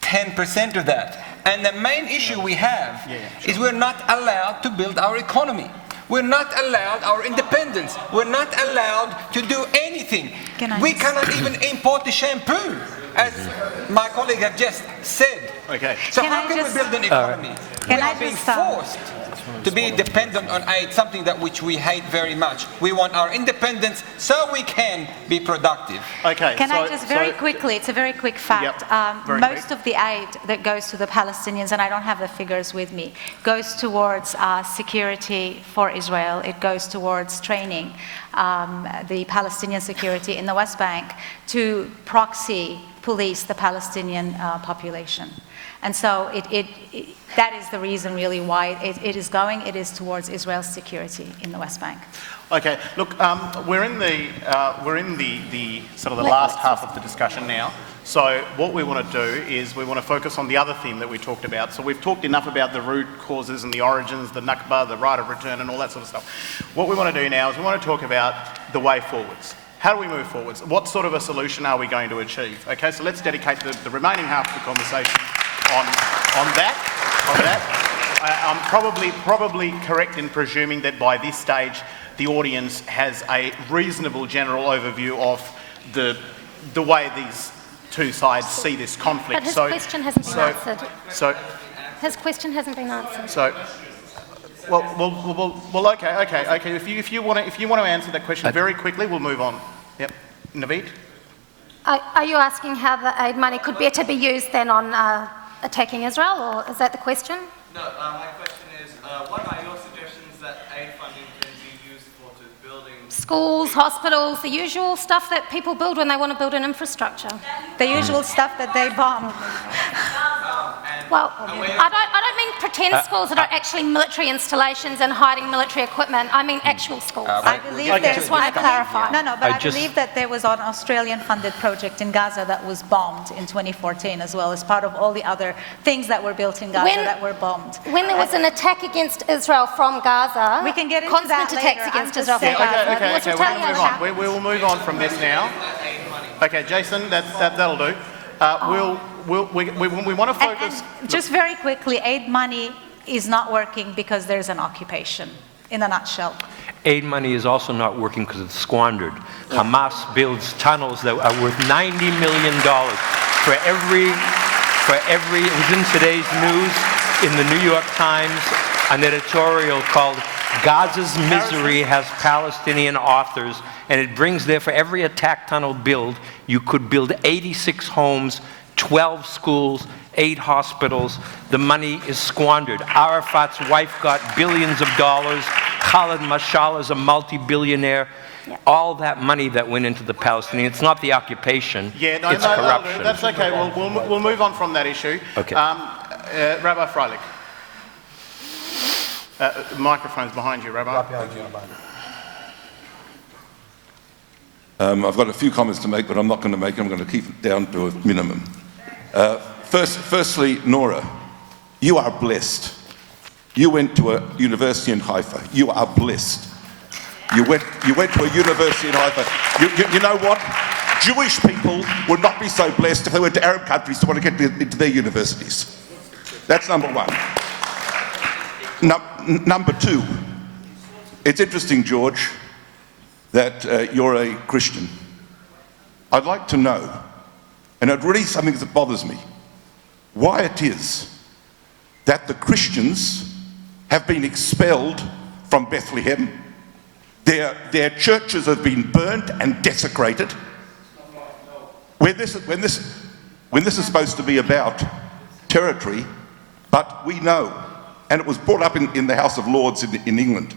10% of that. And the main issue we have is we're not allowed to build our economy. We're not allowed our independence. We're not allowed to do anything. We cannot even import the shampoo, as my colleague have just said. Okay. So how can we build an economy? We are being forced to be dependent on aid, something that which we hate very much. We want our independence so we can be productive. Okay. Can I just very quickly, it's a very quick fact. Most of the aid that goes to the Palestinians, and I don't have the figures with me, goes towards security for Israel. It goes towards training the Palestinian security in the West Bank to proxy police the Palestinian population. And so that is the reason really why it is going. It is towards Israel's security in the West Bank. Okay, look, we're in the sort of the last half of the discussion now. So what we want to do is we want to focus on the other theme that we talked about. So we've talked enough about the root causes and the origins, the Nakba, the right of return and all that sort of stuff. What we want to do now is we want to talk about the way forwards. How do we move forwards? What sort of a solution are we going to achieve? Okay, so let's dedicate the remaining half of the conversation on that. I'm probably correct in presuming that by this stage the audience has a reasonable general overview of the way these two sides see this conflict. But his question hasn't been answered. His question hasn't been answered. So, well, okay. If you want to answer that question very quickly, we'll move on. Yep, Naveed. Are you asking how the aid money could better be used then on attacking Israel, or is that the question? No, my question is, what are your suggestions that aid funding can be used for to building... Schools, hospitals, the usual stuff that people build when they want to build an infrastructure. The usual stuff that they bomb. Well, I don't mean pretend schools that are actually military installations and hiding military equipment. I mean actual schools. I believe I just want to clarify. No, but I believe that there was an Australian-funded project in Gaza that was bombed in 2014 as well, as part of all the other things that were built in Gaza that were bombed. When there was an attack against Israel from Gaza, we can get into constant that later. attacks against Israel from Gaza. Okay, we'll move on from this now. Okay, Jason, that'll do. We want to focus... And just very quickly, aid money is not working because there's an occupation, in a nutshell. Aid money is also not working because it's squandered. Hamas builds tunnels that are worth $90 million for every, it was in today's news, in the New York Times, an editorial called Gaza's Misery Has Palestinian Authors, and it brings there, for every attack tunnel build, you could build 86 homes, 12 schools, 8 hospitals. The money is squandered. Arafat's wife got billions of dollars. Khaled Mashal is a multi-billionaire. Yeah. All that money that went into the Palestinians, it's not the occupation, it's corruption. That's okay, we'll move on from that issue. Okay. Rabbi Freilich. Microphone's behind you, Rabbi. I've got a few comments to make, but I'm not going to make them. I'm going to keep it down to a minimum. Firstly, Nora, you are blessed. You went to a university in Haifa. You are blessed. You went to a university in Haifa. You know what? Jewish people would not be so blessed if they went to Arab countries to want to get into their universities. That's number one. Number two, it's interesting, George, that you're a Christian. I'd like to know, and it's really something that bothers me, why it is that the Christians have been expelled from Bethlehem. Their churches have been burnt and desecrated. When this is supposed to be about territory, but we know, and it was brought up in the House of Lords in England,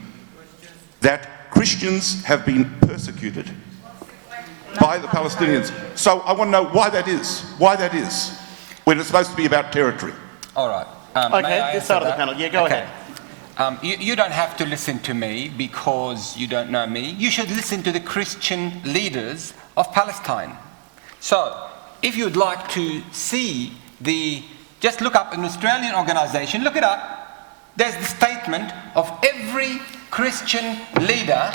that Christians have been persecuted by the Palestinians. So I want to know why that is, when it's supposed to be about territory. All right. Okay, this side of the panel. Yeah, go ahead. You don't have to listen to me because you don't know me. You should listen to the Christian leaders of Palestine. So, if you'd like to see just look up an Australian organisation, look it up. There's the statement of every Christian leader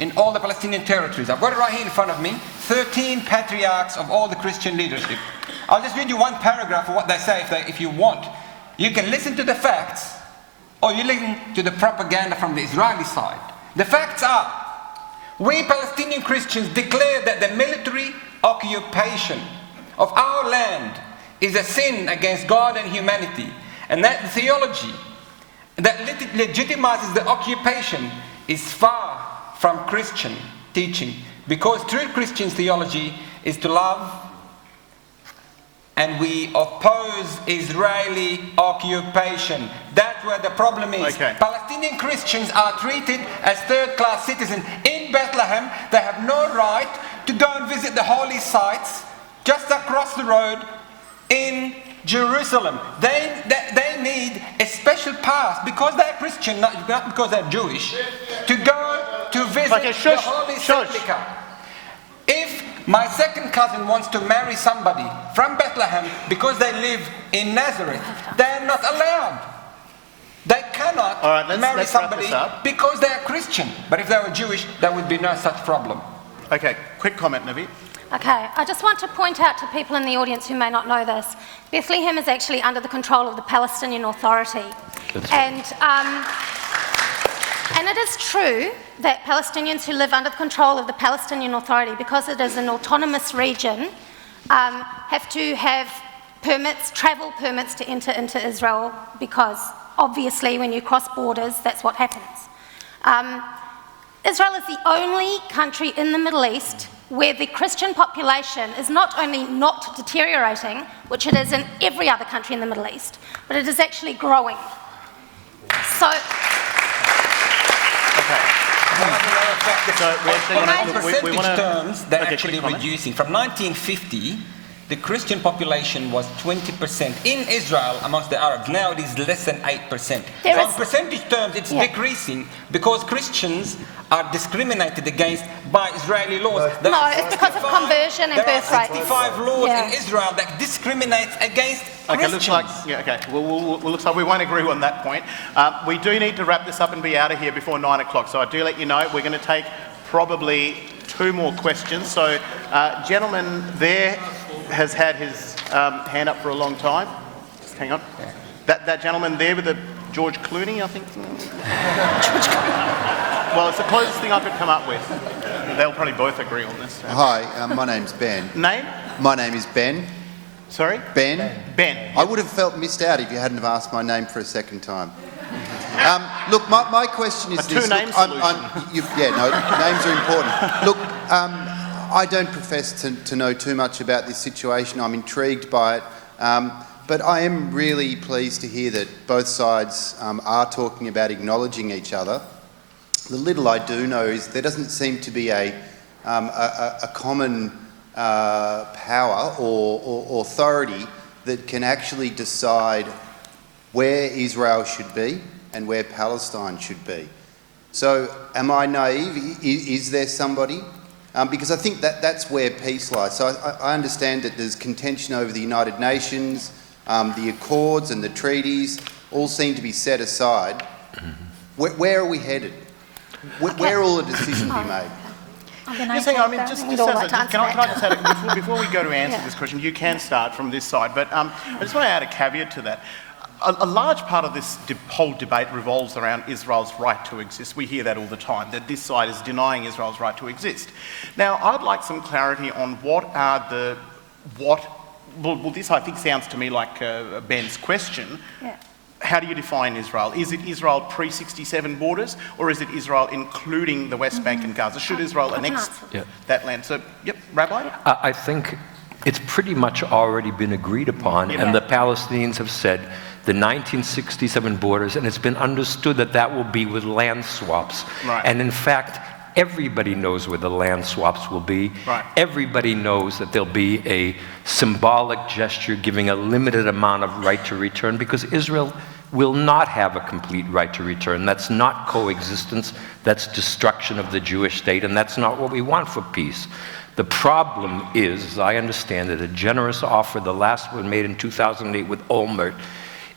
in all the Palestinian territories. I've got it right here in front of me. 13 patriarchs of all the Christian leadership. I'll just read you one paragraph of what they say if you want. You can listen to the facts or you listen to the propaganda from the Israeli side. The facts are, we Palestinian Christians declare that the military occupation of our land is a sin against God and humanity, and that the theology that legitimizes the occupation is far from Christian teaching, because true Christian theology is to love, and we oppose Israeli occupation. That's where the problem is. Okay. Palestinian Christians are treated as third-class citizens. In Bethlehem, they have no right to go and visit the holy sites just across the road in Jerusalem. They need a special pass because they're Christian, not because they're Jewish, to go to visit the holy sepulchre. If my second cousin wants to marry somebody from Bethlehem because they live in Nazareth, they're not allowed. They cannot marry somebody because they're Christian. But if they were Jewish, there would be no such problem. Okay, quick comment, Navi. Okay, I just want to point out to people in the audience who may not know this, Bethlehem is actually under the control of the Palestinian Authority. And it is true that Palestinians who live under the control of the Palestinian Authority, because it is an autonomous region, have to have permits, travel permits to enter into Israel, because obviously when you cross borders, that's what happens. Israel is the only country in the Middle East where the Christian population is not only not deteriorating, which it is in every other country in the Middle East, but it is actually growing. So, in percentage terms, they're actually reducing. From 1950, the Christian population was 20% in Israel amongst the Arabs. Now it is less than 8%. So in percentage terms, it's decreasing because Christians are discriminated against by Israeli laws. No, it's because of conversion and birth rates. There are 65 laws in Israel that discriminate against Christians. Looks like we won't agree on that point. We do need to wrap this up and be out of here before 9 o'clock. So I do let you know we're going to take probably 2 more questions. So, gentleman there has had his hand up for a long time. Just hang on. That gentleman there with the George Clooney, I think. Well, it's the closest thing I could come up with. They'll probably both agree on this. Hi, my name's Ben. Name? My name is Ben. Sorry? Ben. Ben. I would have felt missed out if you hadn't have asked my name for a second time. Look, my question is this. Two-name solution. Names are important. Look, I don't profess to know too much about this situation. I'm intrigued by it. But I am really pleased to hear that both sides are talking about acknowledging each other. The little I do know is there doesn't seem to be a common power or authority that can actually decide where Israel should be and where Palestine should be. So am I naive? Is there somebody? Because I think that's where peace lies. So I understand that there's contention over the United Nations, the accords and the treaties all seem to be set aside. Where are we headed? Where will a decision be made? Can I just add, before we go to answer this question, you can start from this side, but I just want to add a caveat to that. A large part of this whole debate revolves around Israel's right to exist. We hear that all the time, that this side is denying Israel's right to exist. Now, I'd like some clarity on well, this I think sounds to me like Ben's question. Yeah. How do you define Israel? Is it Israel pre-67 borders, or is it Israel including the West Bank and Gaza? Should Israel annex that land? So, Rabbi? I think it's pretty much already been agreed upon, and the Palestinians have said the 1967 borders, and it's been understood that that will be with land swaps. Right. And in fact, everybody knows where the land swaps will be. Right. Everybody knows that there'll be a symbolic gesture giving a limited amount of right to return, because Israel will not have a complete right to return. That's not coexistence, that's destruction of the Jewish state, and that's not what we want for peace. The problem is, as I understand it, a generous offer, the last one made in 2008 with Olmert,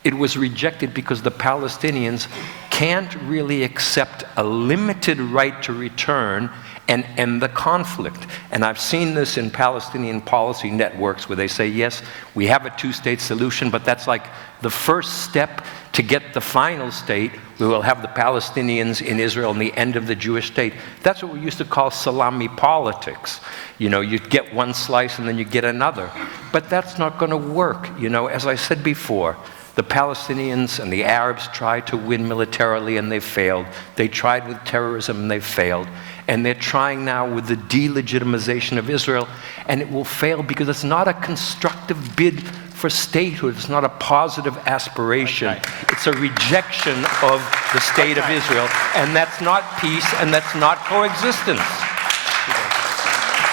it was rejected because the Palestinians can't really accept a limited right to return and end the conflict. And I've seen this in Palestinian policy networks where they say, yes, we have a two-state solution, but that's like the first step to get the final state. We will have the Palestinians in Israel and the end of the Jewish state. That's what we used to call salami politics. You know, you get one slice and then you get another. But that's not going to work. You know, as I said before, the Palestinians and the Arabs tried to win militarily and they failed. They tried with terrorism and they failed. And they're trying now with the delegitimization of Israel, and it will fail because it's not a constructive bid for statehood. It's not a positive aspiration. Okay. It's a rejection of the state of Israel, and that's not peace and that's not coexistence.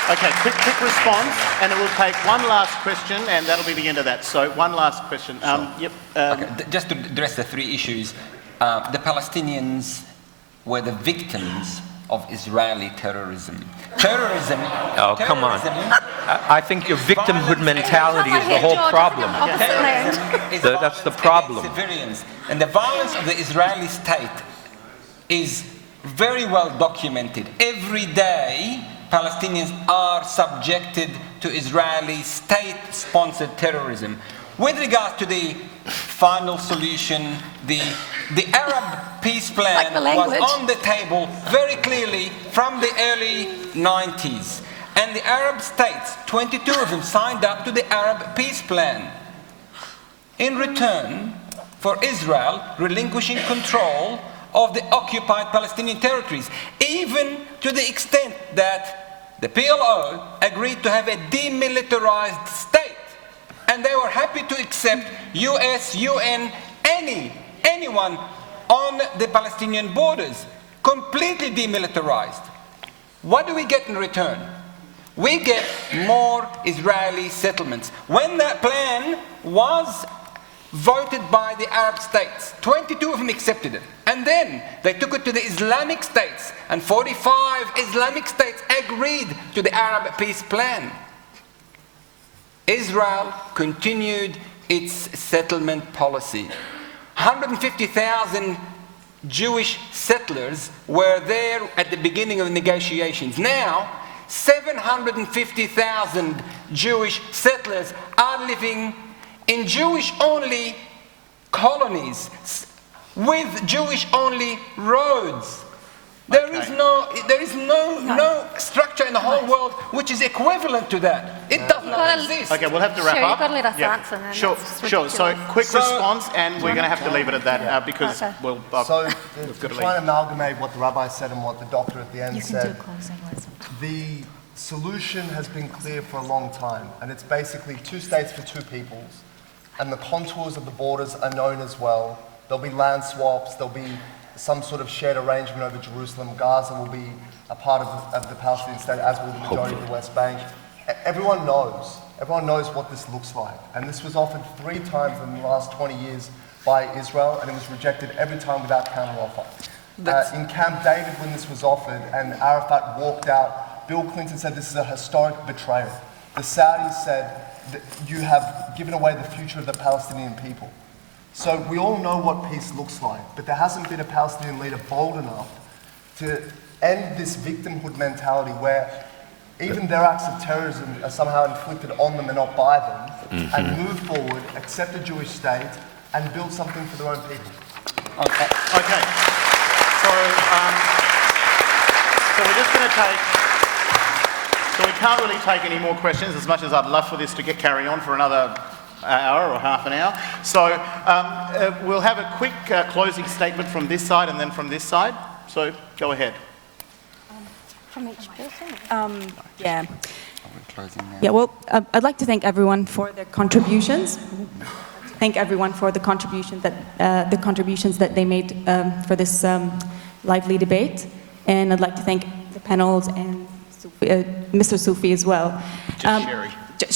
Okay, quick response, and it will take one last question, and that'll be the end of that. So, one last question. Okay, just to address the three issues. The Palestinians were the victims of Israeli terrorism. Oh, come on. I think your victimhood mentality is the whole problem. That's the problem. Civilians. And the violence of the Israeli state is very well documented. Every day, Palestinians are subjected to Israeli state-sponsored terrorism. With regard to the final solution, the Arab peace plan was on the table very clearly from the early 90s. And the Arab states, 22 of them, signed up to the Arab peace plan. In return for Israel relinquishing control of the occupied Palestinian territories, even to the extent that the PLO agreed to have a demilitarized state. And they were happy to accept US, UN, anyone on the Palestinian borders, completely demilitarized. What do we get in return? We get more Israeli settlements. When that plan was voted by the Arab states, 22 of them accepted it. And then they took it to the Islamic states, and 45 Islamic states agreed to the Arab peace plan. Israel continued its settlement policy. 150,000 Jewish settlers were there at the beginning of the negotiations. Now, 750,000 Jewish settlers are living in Jewish-only colonies with Jewish-only roads. There is no structure in the whole world which is equivalent to that. It does not exist. Okay, we'll have to wrap up. You've got to let us answer. Then. Sure. So, quick response, and we're going to have to leave it at that because to try and amalgamate what the rabbi said and what the doctor at the end said. The solution has been clear for a long time, and it's basically 2 states for 2 peoples, and the contours of the borders are known as well. There'll be land swaps. There'll be some sort of shared arrangement over Jerusalem. Gaza will be a part of the Palestinian state, as will the majority of the West Bank. Everyone knows what this looks like. And this was offered 3 times in the last 20 years by Israel, and it was rejected every time without counteroffer. In Camp David, when this was offered and Arafat walked out, Bill Clinton said this is a historic betrayal. The Saudis said that you have given away the future of the Palestinian people. So we all know what peace looks like, but there hasn't been a Palestinian leader bold enough to end this victimhood mentality where even their acts of terrorism are somehow inflicted on them and not by them, and move forward, accept a Jewish state, and build something for their own people. Okay. So we're just going to take... So we can't really take any more questions, as much as I'd love for this to carry on for another hour or half an hour. So we'll have a quick closing statement from this side and then from this side. So go ahead. From each person? Well, I'd like to thank everyone for their contributions. Thank everyone for the contributions that they made for this lively debate. And I'd like to thank the panels and Mr. Soufi as well. Just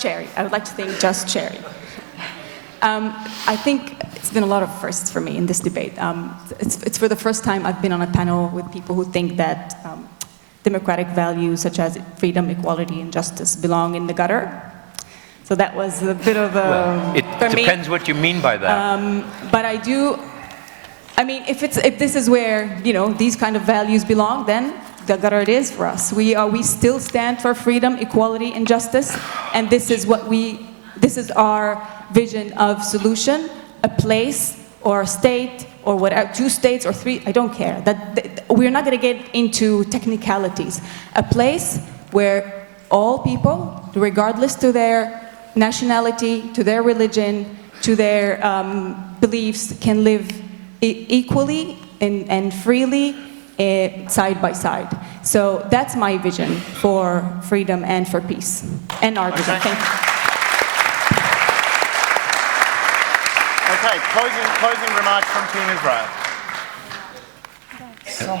Sherry. I would like to thank Just Sherry. I think it's been a lot of firsts for me in this debate. It's for the first time I've been on a panel with people who think that democratic values such as freedom, equality, and justice belong in the gutter. So that was a bit of a... Well, it depends what you mean by that. But I I mean, if this is where, you know, these kind of values belong, then Qatar it is for us. We still stand for freedom, equality, and justice, and this is our vision of solution, a place or a state or whatever, 2 states or 3, I don't care. We're not going to get into technicalities. A place where all people, regardless to their nationality, to their religion, to their beliefs, can live equally and freely side by side. So that's my vision for freedom and for peace, and our vision. Thank you. Okay, closing remarks from Team Israel. So,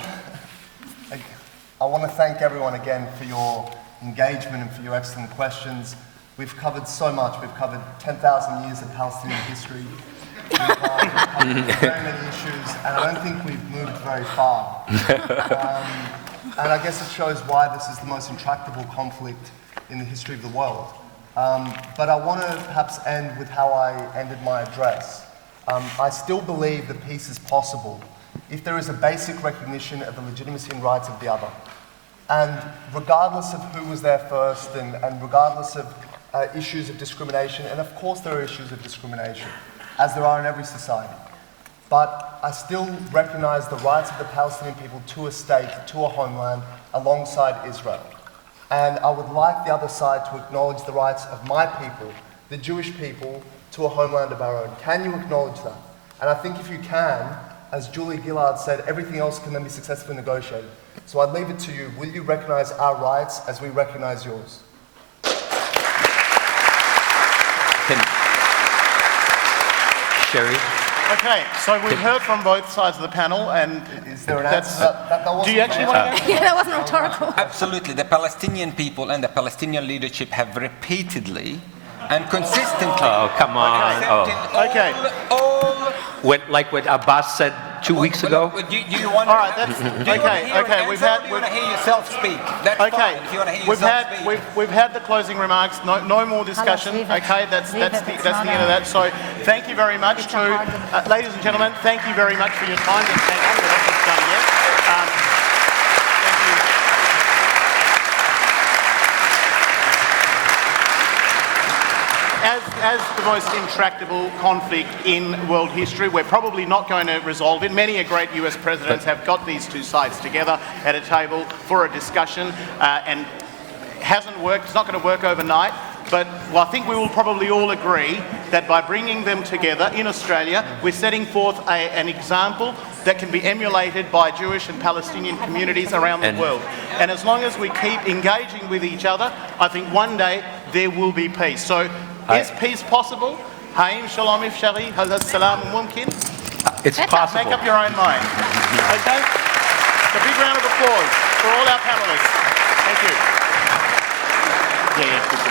I want to thank everyone again for your engagement and for your excellent questions. We've covered so much. We've covered 10,000 years of Palestinian history. We've covered very many issues, and I don't think we've moved very far. And I guess it shows why this is the most intractable conflict in the history of the world. But I want to perhaps end with how I ended my address. I still believe that peace is possible if there is a basic recognition of the legitimacy and rights of the other. And regardless of who was there first, and regardless of issues of discrimination, and of course there are issues of discrimination, as there are in every society, but I still recognize the rights of the Palestinian people to a state, to a homeland, alongside Israel. And I would like the other side to acknowledge the rights of my people, the Jewish people, to a homeland of our own. Can you acknowledge that? And I think if you can, as Julie Gillard said, everything else can then be successfully negotiated. So I'd leave it to you. Will you recognize our rights as we recognize yours? Sherry? Okay, so we've heard from both sides of the panel, and is there an answer? Do you actually want to go? Yeah, that wasn't rhetorical. Absolutely. The Palestinian people and the Palestinian leadership have repeatedly and consistently... Oh, come on. Okay. Like what Abbas said 2 weeks ago? Do you want All right, that's... Okay, we've want to hear yourself speak? That's fine. If you want to hear yourself speak. We've had the closing remarks. No more discussion. Okay, that's the end of that. So thank you very much to ladies and gentlemen. Thank you very much for your time. Just hang on, we're not done yet. Thank you. As the most intractable conflict in world history, we're probably not going to resolve it. Many a great US presidents have got these two sides together at a table for a discussion, and hasn't worked. It's not going to work overnight. But I think we will probably all agree that by bringing them together in Australia, we're setting forth an example that can be emulated by Jewish and Palestinian communities around the world. And as long as we keep engaging with each other, I think one day there will be peace. So is peace possible? Haim shalom ifshari, hazat salam mumkin? It's possible. Make up your own mind. Okay? A big round of applause for all our panelists. Thank you. Yeah.